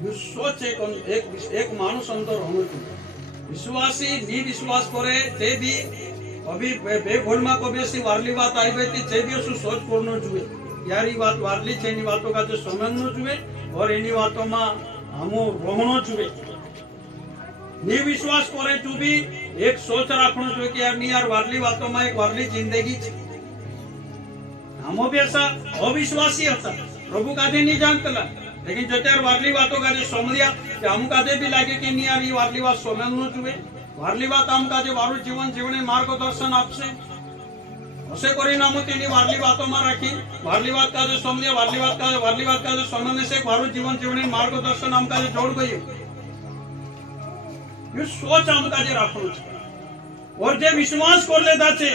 यो सोच एक मानुष अंदर होना चाहिए। विश्वासी नी विश्वास करे ते भी अभी बेभूल में कभी ऐसी वारली बात आई गई थी, ते भी उसको सोच करना चाहिए यार ये बात वारली छे, इन बातों का जो समझना चाहिए और इन बातों में हमो रहना चाहिए। नी विश्वास करे तू भी एक सोच रखना चाहिए कि यार नहीं यार वारली बातों में एक वारली जिंदगी छे। हमो भी ऐसा अविश्वासी होता, प्रभु का नहीं जानता, लेकिन जो त्यार वारली बातों का जो समझ लिया हम का भी लगे कि नहीं यार ये वारली बात समझना चाहिए। वारली बात हम का जो वारु जीवन जीवने मार्गदर्शन आपसे ऐसे करी नाम तेनी वारली बातों में रखी, वारली बात का जो समझ लिया, वारली बात का जो समझने से वारु जीवन जीवने मार्गदर्शन हम का जो जोड़ गई ये सोच हम का जो रखना और जो विश्वास कर लेता छे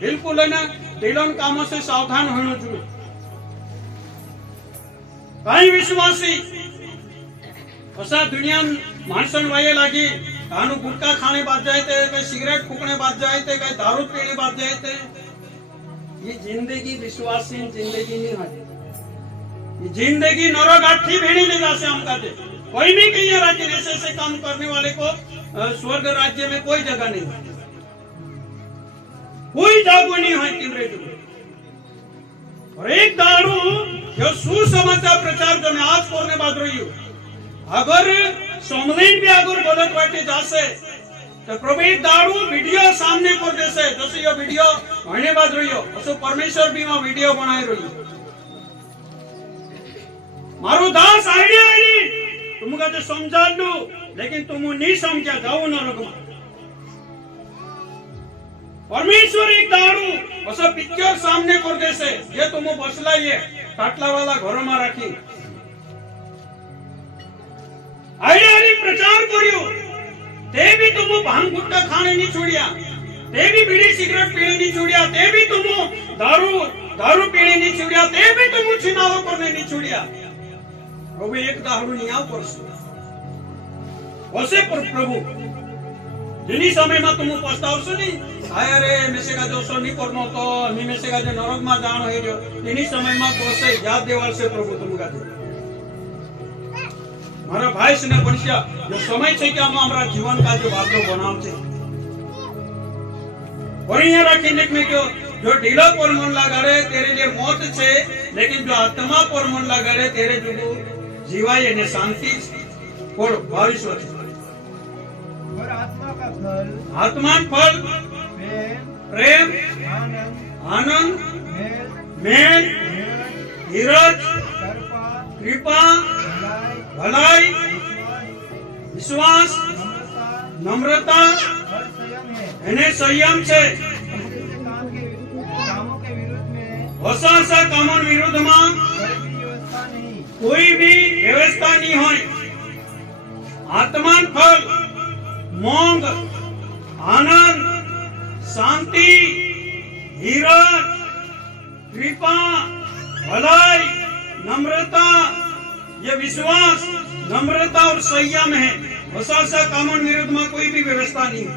बिल्कुल है ना ढीलन कामों से सावधान होना चाहिए। कई विश्वासी ऐसा दुनिया मानसन वाये लगी कानू गुटखा खाने बात जाए थे, कहीं सिगरेट फूकने बात जाए थे, कहीं दारू पीने बात जाए थे। ये जिंदगी विश्वासी जिंदगी नहीं है। ये जिंदगी नरगाठी भेड़ी ले जासे हम कहते कोई भी कहीं राज्य ऐसे काम करने वाले को स्वर्ग राज्य में कोई जगह नहीं है, कोई जागो नहीं है तिमरे जो। और एक दारू जो सुसमाचार प्रचार जो मैं आज करने बात रही हूँ, अगर सोमलिन भी अगर गलत बाटे जासे तो प्रभु एक दारू वीडियो सामने कर देसे, जैसे ये वीडियो होने बात रही हो तो परमेश्वर भी वहां वीडियो बनाए रही हो। मारो दास आईडिया आई तुमका तो समझा लू, लेकिन तुम नहीं समझा जाओ नरक में। परमेश्वर एक दारू ऐसा पिक्चर सामने कर देसे, ये तुम बसला ये काटला वाला घरों में रखी आईडिया प्रचार करियो, ते भी तुम भांग गुटखा खाने नहीं छोड़िया, ते भी बीड़ी सिगरेट पीने नहीं छोड़िया, ते भी तुम दारू पीने नहीं छोड़िया, ते भी तुम छिनालो करने नहीं छोड़िया। प्रभु एक दारू नहीं आओ परसो वैसे प्रभु जिनी समय में तुम पछतावशो नहीं आया रे मेसे का दोषो नहीं करनो तो मी मेसे का जो नरक में जानो है जो इन्हीं समय में कोसे याद देवाल से प्रभु तुम का मारा भाई से ने बनिया जो समय छे कि हम हमरा जीवन का जो वादो बनाव छे बढ़िया रखीने में जो ढीला पर मन लगा रे तेरे लिए मौत छे, लेकिन जो आत्मा पर मन लगा रे तेरे जो जीवाय ने शांति और बारिश हो। और आत्मा का फल प्रेम आनंद मेल धीरज कृपा भलाई, विश्वास, नम्रता नम्रता और संयम है। અને સંયમ છે। ऐसे कामों के विरुद्ध में હોસા કામોન વિરુદ્ધમાં कोई भी व्यवस्था કોઈ બી વ્યવસ્થા नहीं। નહીં હોય। આત્માન ફળ મોંઘ, આનંદ, શાંતિ, ધીરજ, कृपा, भलाई, नम्रता, ये विश्वास, नम्रता और संयम है। होसा कामन विरुद्ध में कोई भी व्यवस्था नहीं है।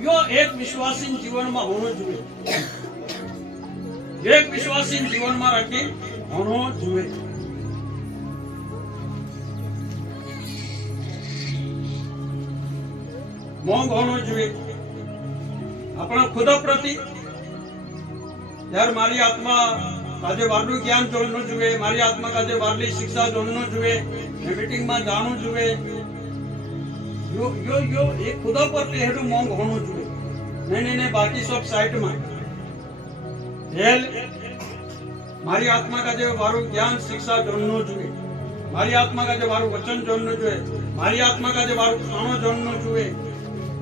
यो एक विश्वासी जीवन में होना चाहिए, एक विश्वासी जीवन में रखे होना चाहिए। मोंग होना चाहिए अपना खुद प्रति। यार मारी आत्मा काजे वारलू ज्ञान जोड़ना जुए, मारी आत्मा काजे वारली शिक्षा जोड़ना जुए, मीटिंग में जानो जुए। यो यो यो एक खुदा पर पहलू मोंग होनो जुए। नहीं बाकी सब साइड में हेल मारी आत्मा काजे वारू ज्ञान शिक्षा जोड़ना जुए, मारी आत्मा काजे वारू वचन जोड़ना जुए, मारी आत्मा काजे वारू खानो जोड़ना जुए।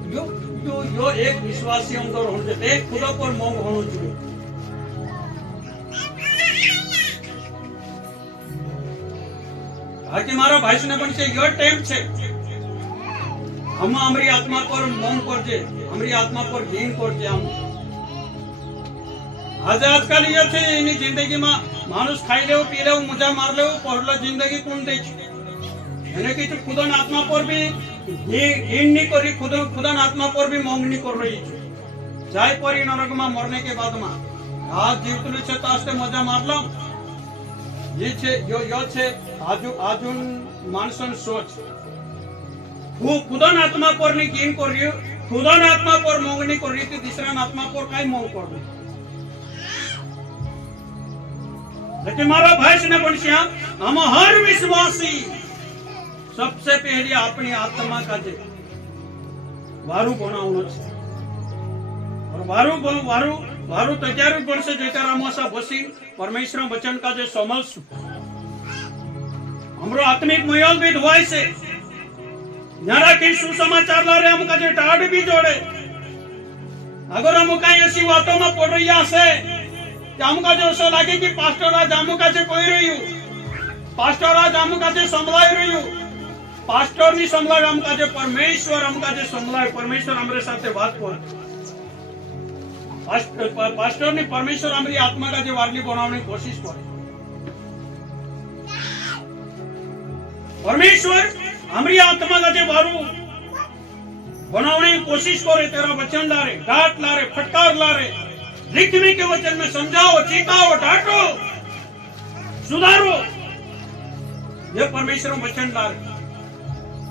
यो यो यो एक विश्वासी अंदर होना चाहिए, एक खुदा पर मोंग होनो जुए। बाकी मारा भाई ने पण यो टाइम छे हम हमारी आत्मा पर मोंग करजे, हमारी आत्मा पर घीन करजे। हम आज आजकल ये छे इनी जिंदगी में मानुस खाई लेव पी लेव मजा मार लेव पहला जिंदगी कोण दे छे। एने की तो खुदा आत्मा पर भी घीन नहीं करी, खुदा आत्मा पर भी मोंग नहीं कर रही छे। जाय परी नरक में मरने के बाद में आज जीवतुल छे तो आस्ते मजा मार लो। ये छे यो यो छे आजुन मानसन सोच। वो खुदा आत्मा पर नहीं कीन कर रही, खुदा आत्मा पर मोंग नहीं कर रही थी, दूसरा आत्मा पर काय मोंग कर रही। लेकिन मारा भाई ने बनसिया हम हर विश्वासी सबसे पहले अपनी आत्मा का जे वारू बनावनो छे। और वारू तैयार बनसे जेकर आमोसा बसी परमेश्वर वचन का जे समझ हमरो आत्मिक मोयल भी धोवाय से। न्यारा के सुसमाचार लारे हम का जे टाड़ भी जोड़े। अगर हम कहीं ऐसी बातों में पड़ रही से कि हम का जो ऐसा लगे कि पास्टर आज हम का जे कोई रही हूँ, पास्टर आज हम का जे संभलाई रही हूँ, पास्टर नहीं संभलाए हम का जे परमेश्वर हम का जे संभलाए। परमेश्वर हमारे साथ बात कर, पास्टर ने परमेश्वर हमारी आत्मा का जो वारली बनाने की कोशिश करे। परमेश्वर हमारी आत्मा का जो वारू बनाने की कोशिश करे। तेरा वचन लारे, डांट लारे, फटकार लारे, लिखने के वचन में समझाओ, चेताओ, डांटो, सुधारो। ये परमेश्वर वचन लारे।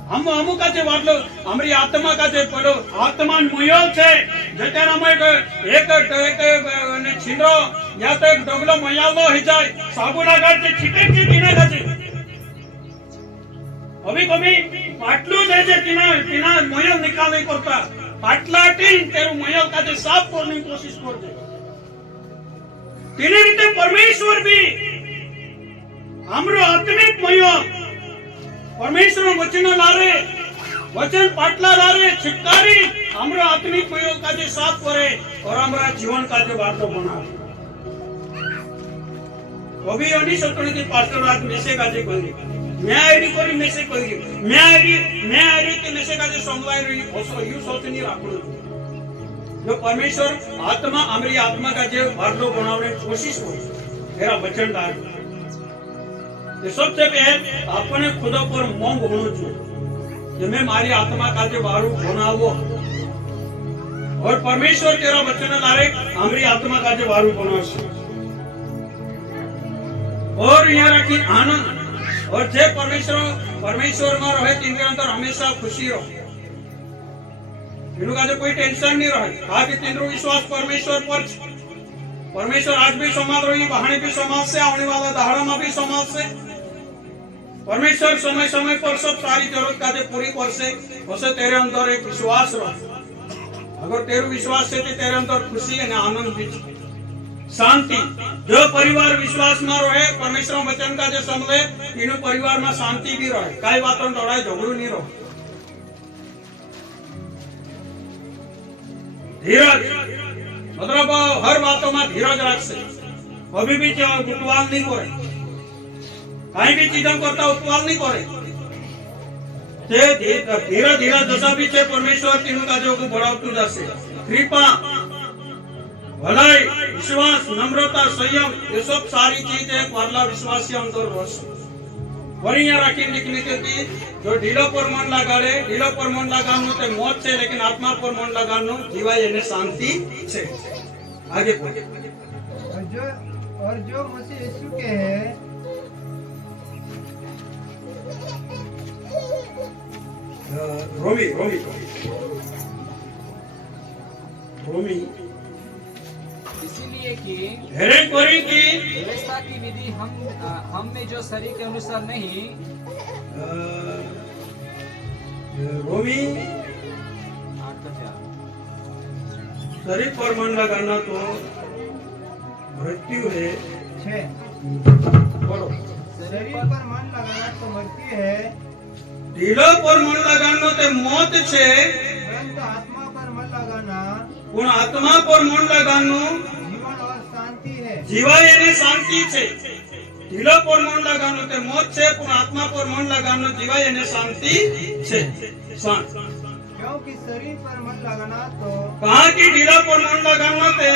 हम का जे वाटलो हमारी आत्मा का जे पड़ो आत्मा मोयल छे जेकर हम एक ने छिंद्रो या तो एक डगलो मोयालो ही जाए साबु लगा के छिटक के पीना खाचे। अभी कभी पाटलू दे जे पीना मोयल निकाल नहीं करता, पाटला टीन तेरू मोयल का जे साफ करने की कोशिश कर दे। तेरे रीते परमेश्वर भी हमरो आत्मिक मोयल परमेश्वर वचन लारे, वचन पाटला लारे, छिटकारी हमरा आत्मिक मोयल का जे साफ करे और हमरा जीवन का जे वार्ता बनावे। कभी ओनी सतने के पास्टर आज मैसेज का जे कोई मैं आईडी कोई मैसेज कोई मैं आईडी के मैसेज का जे समझाई रही ओसो यू सोच नहीं राखो। जो परमेश्वर आत्मा हमारी आत्मा का जे वार्ता बनाने की कोशिश करे तेरा वचन लारे। सबसे पहले अपने खुदा पर मोंग होना चाहिए कि मैं मारी आत्मा का जो वारू बनावो और परमेश्वर तेरा वचन लारे हमारी आत्मा का जो वारू बनावो। और यहाँ रखी आनंद और जे परमेश्वर में रहे तिनके अंदर हमेशा खुशी रहो। इनका जो कोई टेंशन नहीं रहे। आज तीनों विश्वास परमेश्वर पर, परमेश्वर आज भी समाज रही, बहाने भी समाज से, आने वाला दहाड़ा में भी समाज से। परमेश्वर समय समय पर सब सारी जरूरत का पूरी कर से उसे तेरे अंदर एक विश्वास रहो। अगर तेरे विश्वास से तेरे अंदर खुशी है ना आनंद भी, शांति। जो परिवार विश्वास में रहे परमेश्वर वचन का जो समझे तीनों परिवार में शांति भी रहे, कई बातों लड़ाई झगड़ू नहीं रहो। धीरज मतलब हर बातों में धीरज रखसे, कभी भी उतवाल नहीं करे, कहीं भी चीजों करता उतवाल नहीं करे। धीरे धीरे जैसा भी छे परमेश्वर तीनों का जो बढ़ावतु जासे। कृपा, भलाई, विश्वास, नम्रता, संयम, ये सब सारी चीजें परला विश्वासी अंदर रोश वरिया राखी लिखने के जो ढीलो पर मन लगाड़े, ढीलो पर मन लगानो ते मौत छे, लेकिन आत्मा पर मन लगानो जीवाय एने शांति छे। आगे पढ़े। और जो मसीह यीशु के हैं, रोमी इसीलिए कि व्यवस्था की विधि हम में जो शरीर के अनुसार नहीं, रोमी 8:4 शरीर पर मन लगाना तो मृत्यु है। 6 शरीर पर मन लगाना तो मृत्यु है, ढीलो पर मन लगानो ते मौत छे, परंतु आत्मा पर मन लगाना पण आत्मा पर मन लगानो जीवन और शांति है। जीवाय एने शांति छे। ढीलो पर मन लगानो ते मौत छे, पण आत्मा पर मन लगानो जीवाय एने शांति छे। क्योंकि शरीर पर मन लगाना तो कहा कि ढीलो पर मन लगानो ते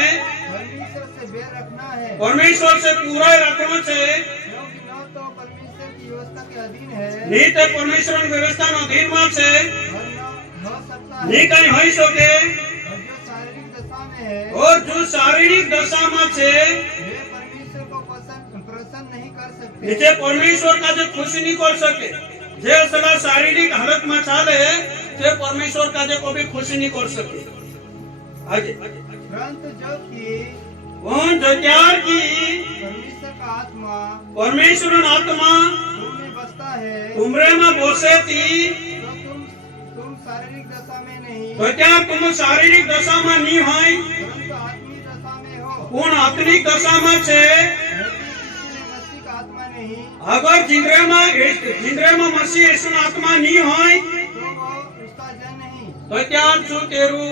परमेश्वर से बैर रखना है, परमेश्वर से पूरा रखनो छे। क्योंकि न तो परमेश्वर की व्यवस्था के अधीन है, नहीं तो परमेश्वर की व्यवस्था नो अधीन में छे, और न हो सकता नहीं है। कहीं होई सके। और जो शारीरिक दशा में है, और जो शारीरिक दशा में छे, वे परमेश्वर को प्रसन्न नहीं कर सकते। नीचे परमेश्वर का जो खुशी नहीं कर सके, जे सदा शारीरिक हालत में चाले ते परमेश्वर का जो कभी खुशी नहीं कर सके। आगे परंतु जो कि कौन जो त्यार की परमेश्वर का आत्मा परमेश्वर आत्मा तुम में बसता है, तुमरे में बसे थी, तो तुम शारीरिक दशा में नहीं, तो क्या तुम शारीरिक दशा में नहीं होई, परंतु आत्मिक दशा में हो। कौन आत्मिक दशा में छे। मसीह का आत्मा नहीं, अगर जिंदरे में मसीह यीशु आत्मा नहीं होई, तो वो उसका जन नहीं। तो क्या छू तेरू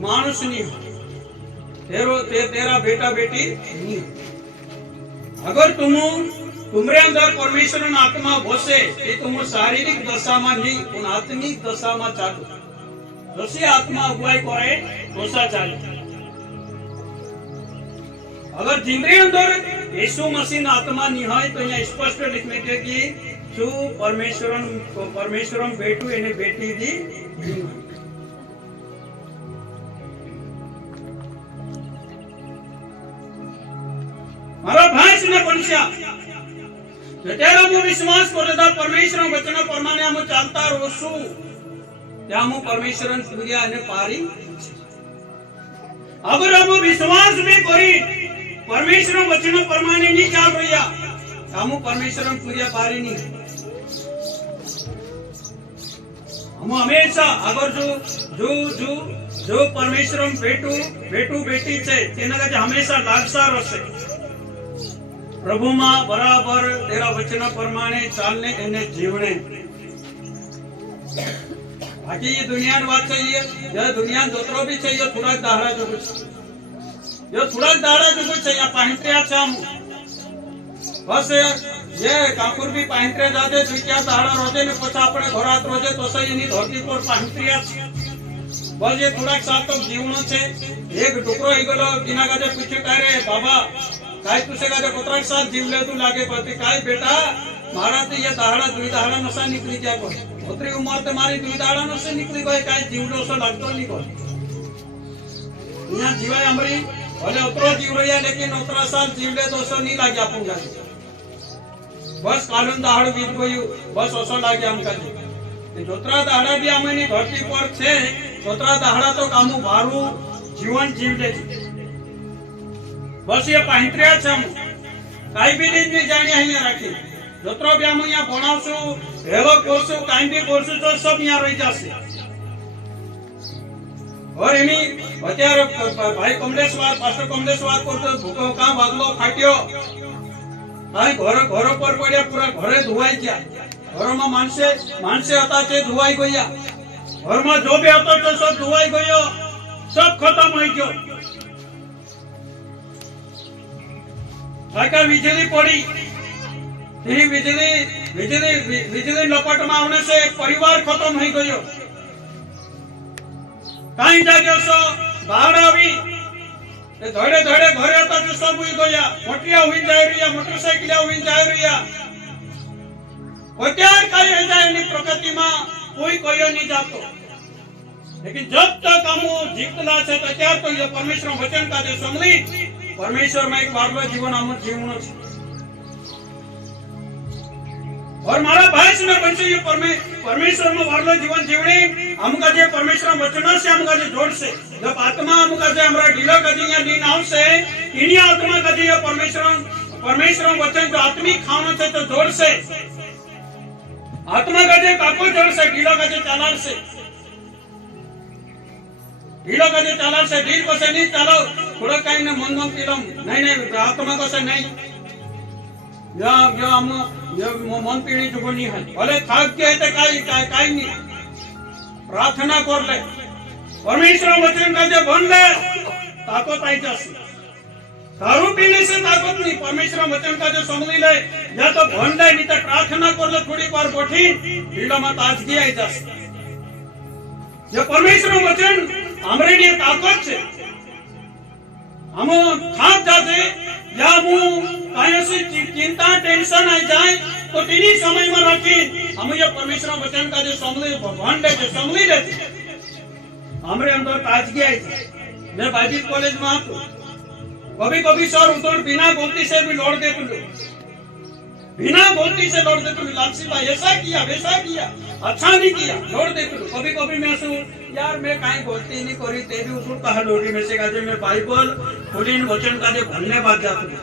मानुष नहीं हो, तेरा बेटा बेटी नहीं। अगर तुमरे अंदर परमेश्वर आत्मा बसे, तुम शारीरिक दशा में नहीं, उन आत्मिक दशा में चालू, जैसे आत्मा अगुवाई करे वैसा चालू। अगर जिंदरे अंदर यीशु मसीह आत्मा नहीं है, तो यहाँ स्पष्ट लिखने के कि जो परमेश्वर बेटू एने बेटी दी नहीं है। मारा भाई सुने पनुष्या, तेरा मु विश्वास करता परमेश्वर वचन प्रमाणे हम चालता रोसु, त्या मु परमेश्वर सूर्या ने पारी। अगर हम विश्वास भी करी परमेश्वर वचन प्रमाणे नहीं चाल रहा, हम परमेश्वर सूर्या पारी नहीं। हम हमेशा अगर जो परमेश्वर बेटू बेटी छे तेना का हमेशा लागसा रहशे। प्रभु मां बराबर तेरा वचन प्रमाणे चालने एने जीवने। बाकी ये दुनिया की बात चाहिए, ये दुनिया जोतरो भी चाहिए, थोड़ा दाहरा जो कुछ, ये थोड़ा दाहरा जो कुछ चाहिए पाहिंत्रिया छे हम। बस ये काकुर भी पाहिंत्रे जाते दुई क्या दाहरा रोजे ने पछा अपने घरात रोजे तो सही नहीं धरती पर पाहिंत्रिया छे। बस ये थोड़ा साथ तो जीवनो छे। एक टुकड़ो ही गलो बिना गाजे पूछे करे बाबा काय तुसे गाजे कोतराक साथ जीवले तू लागे पति काय बेटा मारा तो ये दाहरा दुई दाहरा नसा निकली क्या कोई उतरी उम्र ते मारी दुई दाहरा नसा निकली कोई काय जीवलो सो लगतो नहीं कोई। यहाँ जीवाय हमरी भले उतरो जीव रही है, लेकिन उतरा साल जीवले तो सो नहीं लागे अपन गाजे। बस कानून दाहड़ बीत गई, बस ओसो लागे हम गाजे। जोतरा दाहड़ा भी हमें धरती पर छे, जोतरा दाहड़ा तो कामू भारू जीवन जीवले छे। बस ये पाहिंत्रिया छे हम काई भी दिन भी जाने अहींया राखी। जोतरो भी हम यहाँ भणावशु, हेलो करशु, काई भी करशु तो सब यहाँ रही जाशे। और एनी અત્યારે ભાઈ કમલેશવાર પાસ્ટર કમલેશવાર કરતો ભૂકો કા ભાગલો ફાટ્યો ભાઈ ઘર પર પડ્યા પૂરા ઘરે ધોવાઈ ગયા ઘરમાં માણસે હતા તે ધોવાઈ ગયા ઘરમાં જો બે હતો તો સબ ધોવાઈ ગયો सब खत्म हो गयो आका बिजली पड़ी ये बिजली लपट में आने से एक परिवार खत्म हो गयो कहीं जाके सो बाहर आवी धड़े धड़े घरे आता तो सब हुई गया मोटिया हुई जा रही है मोटरसाइकिल हुई जा रही है कोई कहीं जाए नहीं प्रकृति में कोई नहीं जातो लेकिन जब तक हम जीतला છે ત્યાર તો ये परमेश्वर वचन का जो संभली परमेश्वर में एक वारलो जीवन हम जीवनो છે और मारा भाई से बच्चे ये परमेश्वर में वारलो जीवन जीवनी हमका जे परमेश्वर वचन से हमका जे जोड़ से जब आत्मा हमका जे हमरा ढीला कजिया नीन आवसे इनी आत्मा का जे परमेश्वर वचन जो आत्मिक खानो છે तो जोड़ से आत्मा का जे काको जोड़ से ढीला का जे चालार से ढीलो का जो चालार से ढील को से नहीं चालो थोड़ा कहीं ने मन पीलम नहीं आत्मा को से नहीं या हम मन पीड़ी जो नहीं है भले थक गए तो काई नहीं प्रार्थना कर ले परमेश्वर वचन का जो बन ले ताकत आई जासी दारू पीने से ताकत नहीं परमेश्वर वचन का जो समझ ले या तो बन ले नहीं तो प्रार्थना कर ले थोड़ी बार बैठी ढीलो में ताजगी आई जासी ये परमेश्वर वचन हमरे लिए ताकत है हम खाक जाते या मु काहे से चिंता टेंशन आ जाए तो तिनी समय में रखी हम ये परमेश्वर वचन का जो समझे भगवान दे जो समझ लेते हमरे अंदर ताजगी आई थी मैं बाइबल कॉलेज में आता कभी सर उधर बिना गलती से भी लौट देते बिना गलती से लौट देते लालसी भाई ऐसा किया वैसा किया अच्छा नहीं किया लौट देते कभी मैं सु यार मैं काई गलती नहीं करी ते भी उठूं कहा लोरी में से काजे मैं बाइबल खोलीन वचन काजे भन्ने बात जाती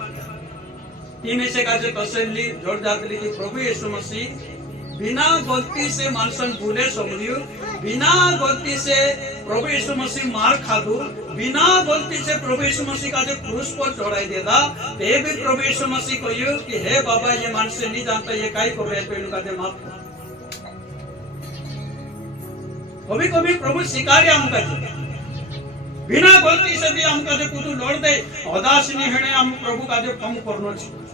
ती में से काजे तसल्ली जोड़ जाती कि प्रभु यीशु मसीह बिना गलती से मानसन भूले समझियो बिना गलती से प्रभु यीशु मसीह मार खादू बिना गलती से प्रभु यीशु मसीह का जो क्रूस पर चढ़ाई देता ते भी प्रभु यीशु मसीह कहियो कि हे बाबा ये मानस नहीं जानता ये काई कर रहे तो इनका दे माफ कभी प्रभु स्वीकार हमका बिना गलती से भी हमका जो कुछ लड़ दे उदास नहीं है हम प्रभु का जो कम करना चाहिए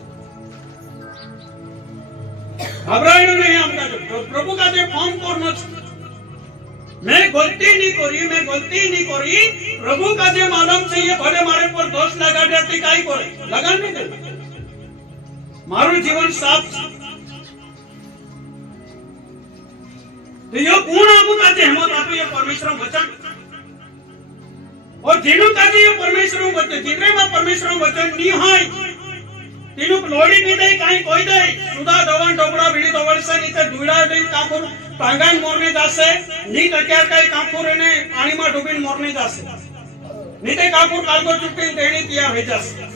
घबराइयो नहीं हमका जो प्रभु का जो कम करना चाहिए मैं गलती नहीं करी प्रभु का जो मालूम चाहिए भले मारे पर दोष लगा देते काई करे लगा नहीं दे मारो जीवन साफ तो ये कौन आपको कहते हैं हिम्मत आपको ये परमेश्वर वचन और जिन्हों कहते ये परमेश्वर वचन जिन्हें में परमेश्वर वचन नहीं है तीनों लोड़ी भी दे कहीं कोई दे सुधा दवन डोबरा बीड़ी दवन से नहीं तो डुड़ा दे कापुर टांगन मोरने जासे नहीं तो क्या कहीं कापुर ने पानी में डूबीन मोरने जासे नहीं तो कापुर कालको चुट्टी देने दिया है जासे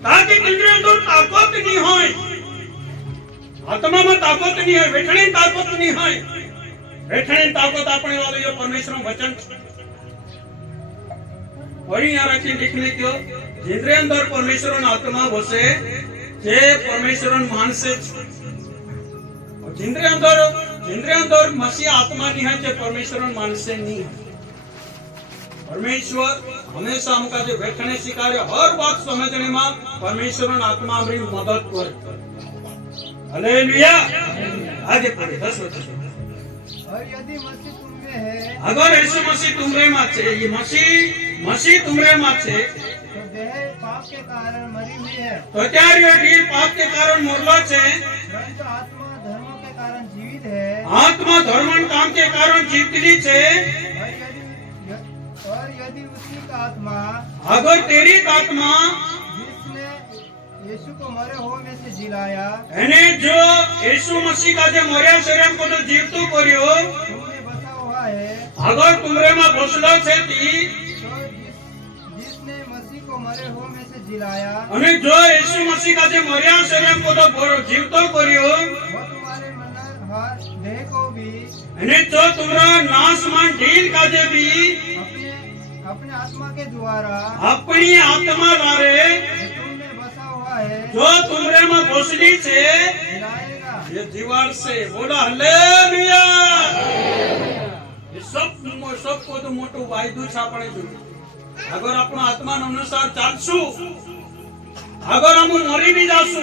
ताकि किंतु अंदर ताकत नहीं है आत्मा में ताकत नहीं है बैठने ताकत नहीं है बैठने ताकत अपने वाले ये परमेश्वर वचन और यहाँ रखी लिखने क्यों जिंद्रे अंदर परमेश्वर आत्मा बसे जे परमेश्वर मानसे और जिंद्रे अंदर मसीह आत्मा नहीं है जे परमेश्वर मानसे नहीं है परमेश्वर हमेशा हमका जो बैठने सिखाए हर बात समझने में परमेश्वर आत्मा हमारी मदद करे हालेलुया आगे पढ़े 10 वचन और यदि मसीह तुम में है अगर यीशु मसीह तुमरे में छे ये मसीह तुमरे में छे तो देह पाप के कारण मरी हुई है तो क्या ये पाप के कारण मरलो छे परंतु आत्मा धर्म के कारण जीवित है आत्मा धर्मन काम के कारण जीवती छे और यदि उसी का आत्मा अगर तेरी आत्मा जिसने यीशु को मरे हो में से जिलाया एने जो यीशु मसीह का जो मरे शरीर को तो जीवतो करियो तुमने बसा हुआ है अगर तुमरे में बसलो छे ती तो जिसने मसीह को मरे हो में से जिलाया અને જો యేసు મસીહ का जो मरे शरीर को तो जीवतो करियो वो तुम्हारे मन हर देह को भी અને જો तुम्हारा नाशमान ढील काजे भी अपने अपने आत्मा के द्वारा अपनी आत्मा द्वारे जो तुम में बसा हुआ है जो तुमरे में घुसली छे गिराएगा। ये दीवार से बोला हालेलुया। ये सब को तो मोटो वायदु छे આપણે જોયું। अगर આપણો આત્મા અનુસાર ચાલશું, अगर हम मरी भी जासु,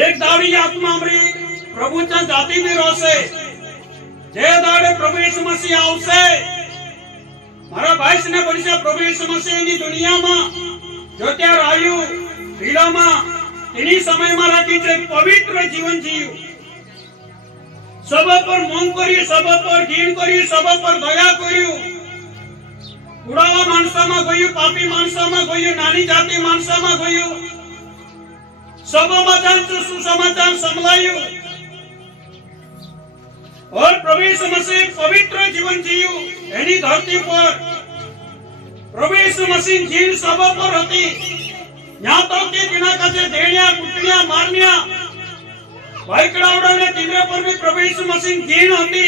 एक दाड़ी आत्मा हमारी प्रभु चा जाती भी रोसे, जे दाड़े प्रभु यीशु मसीह आवसे, मारा भाई ने बोली प्रभु यीशु मसीह ની દુનિયામાં જો ત્યારે આવ્યું ઢીલામાં એની સમયમાં રાખી છે પવિત્ર જીવન જીવ્યું, સબ પર મોંગ કર્યું, સબ પર ઘીણ કર્યું, સબ પર દયા કર્યું, ઉડાવા માણસામાં ગયું, પાપી માણસામાં ગયું, નાની જાતિ માણસામાં ગયું, સભામાં સુસમાચાર સંભળાયું और प्रभु यीशु मसीह पवित्र जीवन जीव एनी धरती पर प्रभु यीशु मसीह जीव सब पर होती यहाँ तक कि जिना काजे देनिया कुटनिया मारनिया भाईकड़ावड़ा ने तिनरे पर भी प्रभु यीशु मसीह जीन होती।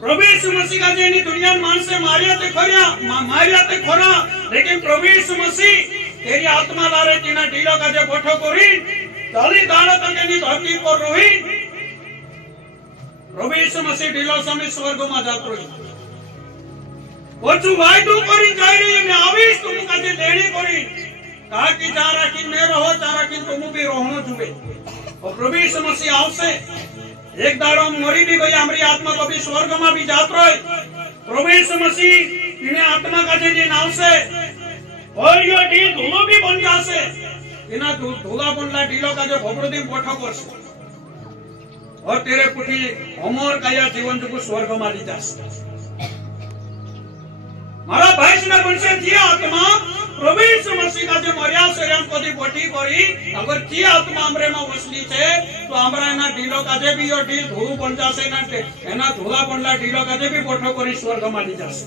प्रभु यीशु मसीह का जेनी दुनिया मान से मारिया ते खोरा, लेकिन प्रभु यीशु मसीह तेरी आत्मा लारे तीना ढीलो का जे बोठो कोरी चाली दाड़ा तक एनी धरती पर रोही प्रभु यीशु मसीह ढीलो समय स्वर्ग में जातो रही ओचू वायदू करी जाय रही मैं आवीश तुम काजे लेणी करी कहा कि जा राखी मैं रहो जा राखी तुम भी रहनो जुबे। और प्रभु यीशु मसीह आवसे एक दाड़ो मरी भी गई हमारी आत्मा कभी स्वर्ग में भी जात रही। प्रभु यीशु मसीह इन्हें आत्मा काजे दिन आवसे और यो ढील धूलो भी बन जासे, इना धूला बनला ढीलो का जो भोपड़ो दिन पोठो करसे और तेरे पुठी अमर काया जीवन जो स्वर्ग में ली जासे। मारा भाई ने बनसे जी आत्मा प्रभु यीशु मसीह का जो मर्या से हम कदी बोठी करी अगर जी आत्मा हमरे में वसली छे तो हमरा ना ढीलो का जे भी यो ढील धूल बन जासे ना एना धूला बनला ढीलो का जे भी पोठो करी स्वर्ग में ली जासे।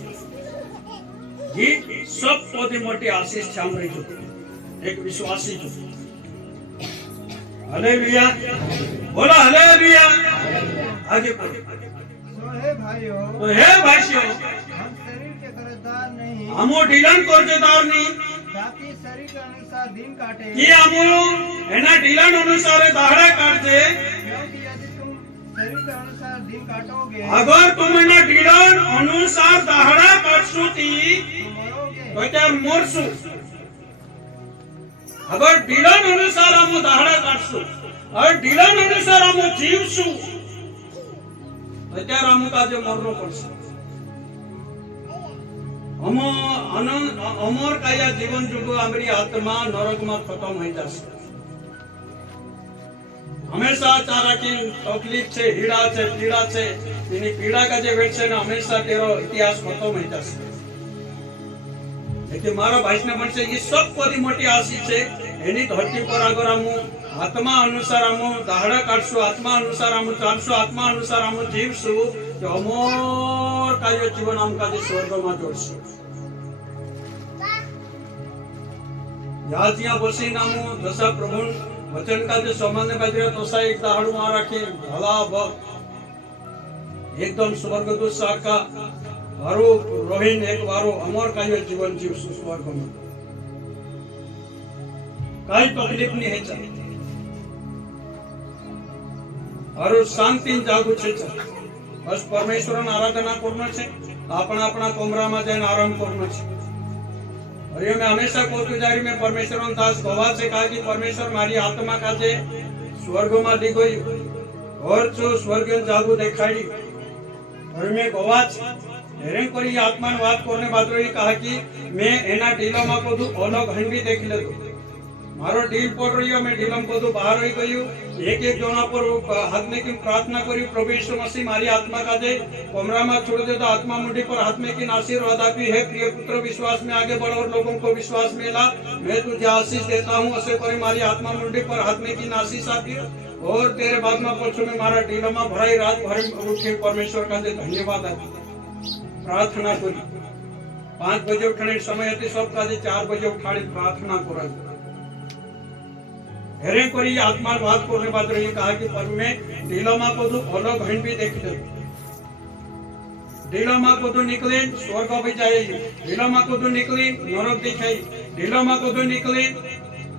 जी सब पौधे मोटी आशीष छे हमरे जो एक विश्वासी जो हालेलुया बोला हालेलुया। आगे पढ़ो। तो हे भाइयों हम शरीर के कर्जदार नहीं, हमो ढीलन कर्जदार नहीं ताकि शरीर के अनुसार दिन काटे, कि हमो एना ढीलन अनुसार दाड़ा काटे, क्योंकि यदि तुम शरीर के अनुसार दिन काटोगे अगर तुम एना ढीलन अनुसार दाड़ा काटसो ती तो मरोगे। तो क्या मरसु। अगर ढीलन अनुसार हम दाड़ा काटसु और ढीलन अनुसार हम जीवसु અત્યારે આમ કાજે મરનો પડશે। અમર કાયા જીવન जुगो हमारी आत्मा नरक में खत्म हो जाશે। हमेशा चारा की तकलीफ छे, हीड़ा छे, पीड़ा छे, एनी पीड़ा का जे वेट छे ने हमेशा तेरो इतिहास खत्म हो जाશે। लेकिन मारा भाई ने बनसे ये सब कोदी मोटी आशीष छे एनी धरती पर अगर हम आत्मा अनुसार हम दाड़ा काटसु, आत्मा अनुसार हम चालसु, आत्मा अनुसार हम जीवसु तो अमर कायो जीवन आमका जे स्वर्ग में जोड़सु। याजिया बसी नामो दशा प्रभु वचन का जे सामान्य बाजरे तोसा एक दाड़ू आ रखी भला भक्त एकदम स्वर्गदूत साका वारो रोहिन एक वारो अमर कायो जीवन जीवसु स्वर्ग में काई तकलीफ नहीं है चाहिए और शांति जागू छे। बस परमेश्वर आराधना करना छे, अपना अपना कमरा में जाने आराम करना छे। और ये मैं हमेशा कोतुजारी में परमेश्वर दास गवाह से कहा कि परमेश्वर मारी आत्मा का जे स्वर्ग में दी गई और जो स्वर्ग जागू दिखाई और मैं गवाह हेरेन करी आत्मा बात करने बाद कहा कि मैं एना ढीलो में को अलग हंडी देख ले मारो ढील पड़ रही हो मैं ढीलम को बाहर रही गई एक एक जोना पर हाथ में की प्रार्थना करी प्रभु यीशु मसीह मारी आत्मा का दे कमरा में छोड़ दे तो आत्मा मुंडी पर हाथ में की आशीर्वाद आपी है प्रिय पुत्र विश्वास में आगे बढ़ और लोगों को विश्वास मिला मैं तुझे आशीष देता हूँ ऐसे करे मारी आत्मा मुंडी पर हाथ में की आशीष आपी और तेरे बाद में पछो में मारा ढीलो में भराई रात भर उठे परमेश्वर का दे धन्यवाद आपी प्रार्थना करी 5 बजे उठने समय थी सब का 4 बजे उठाड़ी प्रार्थना करा हेरे करी आत्मा बात करने बाद रही कहा कि पर मैं ढीलोमा को तो अलग हन भी देख दो ढीलोमा को तो निकले स्वर्ग भी जाएगी ढीलोमा को तो निकली नरक दिखाई ढीलोमा को तो निकले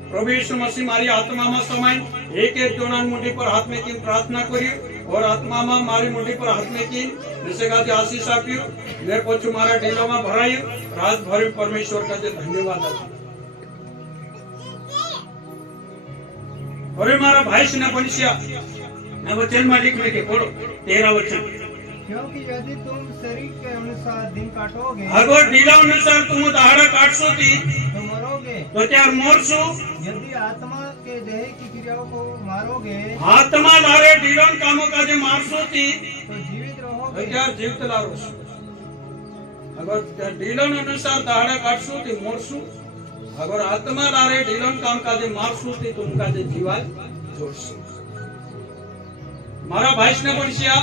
प्रभु यीशु मसीह मारी आत्मा में समय एक एक जोनान मुंडी पर हाथ में की प्रार्थना करी और आत्मा में मारी मुंडी पर हाथ में की जैसे का आशीष आप्यू मेरे पछू मारा ढीलोमा भरायु रात भर परमेश्वर का धन्यवाद आप और मारा भाई से न बनिया मैं वचन में लिखने के बोलो 13 वचन क्योंकि यदि तुम शरीर के अनुसार दिन काटोगे अगर ढीला अनुसार तुम दहाड़ा काटसो थी तो मरोगे तो त्यार मोरसो यदि आत्मा के देह की क्रियाओं को मारोगे आत्मा लारे ढीलोन कामों का जो मारसो थी तो जीवित तो रहोगे त्यार जीवित लारोसो अगर ढीलोन अनुसार दहाड़ा काटसो थी मोरसो अगर आत्मा लारे ढीलोन काम का जो मारसो थी तुम का जो जीवन जोड़सो मारा भाई ने बनिया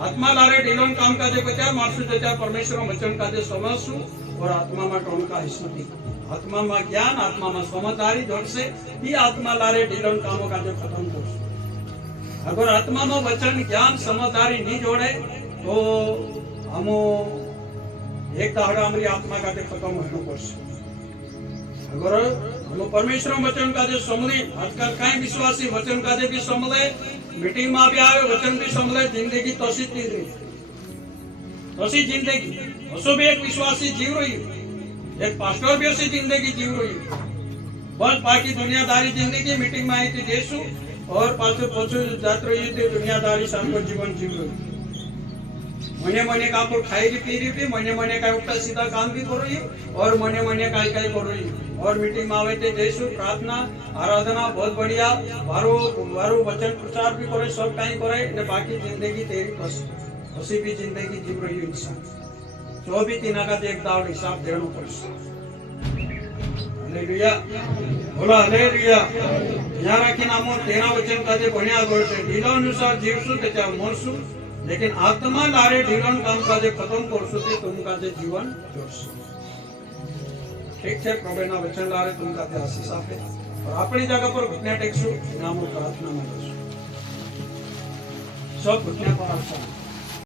आत्मा लारे ढीलोन काम का जो बचार मारसू जचा परमेश्वर वचन का जो समझसू और आत्मा में टोन का हिस्सुती आत्मा में ज्ञान आत्मा में समझदारी जोड़ से ये आत्मा लारे ढीलोन कामों का जो खत्म करसू अगर आत्मा में वचन ज्ञान समझदारी नहीं जोड़े तो हम एक दहाड़ा हमारी आत्मा का जो खत्म होना पड़से अगर हम परमेश्वर वचन का जो समझे आजकल कई विश्वासी वचन का जो भी समझे मीटिंग में भी आवे वचन भी संभले जिंदगी तोसी जिंदगी असो भी एक विश्वासी जीव रही एक पास्टर भी ऐसी जिंदगी जीव रही बस बाकी दुनियादारी जिंदगी मीटिंग में आई थी देशु और पाछो पाछो जात रही थी दुनियादारी सामको जीवन जीव रही मने कापड़ खाई रही पी रही मने का उल्टा सीधा काम भी कर रही और मने काई कर रही और मीटिंग में आवे थे जयसु प्रार्थना आराधना बहुत बढ़िया वारो वचन प्रचार भी करे सब कहीं करे ने बाकी जिंदगी तेरी कसी भी जिंदगी जीव रही इंसान जो भी तीना का एक दाव हिसाब देना पड़े हालेलुया बोला हालेलुया यहाँ रखी नामो 13 वचन का जे बढ़िया गोल से ढीला अनुसार जीवसु तेचा मरसु लेकिन आत्मा लारे ढीलन काम का जे खत्म करसु ते तुम का जे जीवन जोड़सु ठीक है प्रभु ना वचन लारे तुम का आशीष आपे और अपनी जगह पर घुटने टेकसु नामो प्रार्थना में सब घुटने पर आशा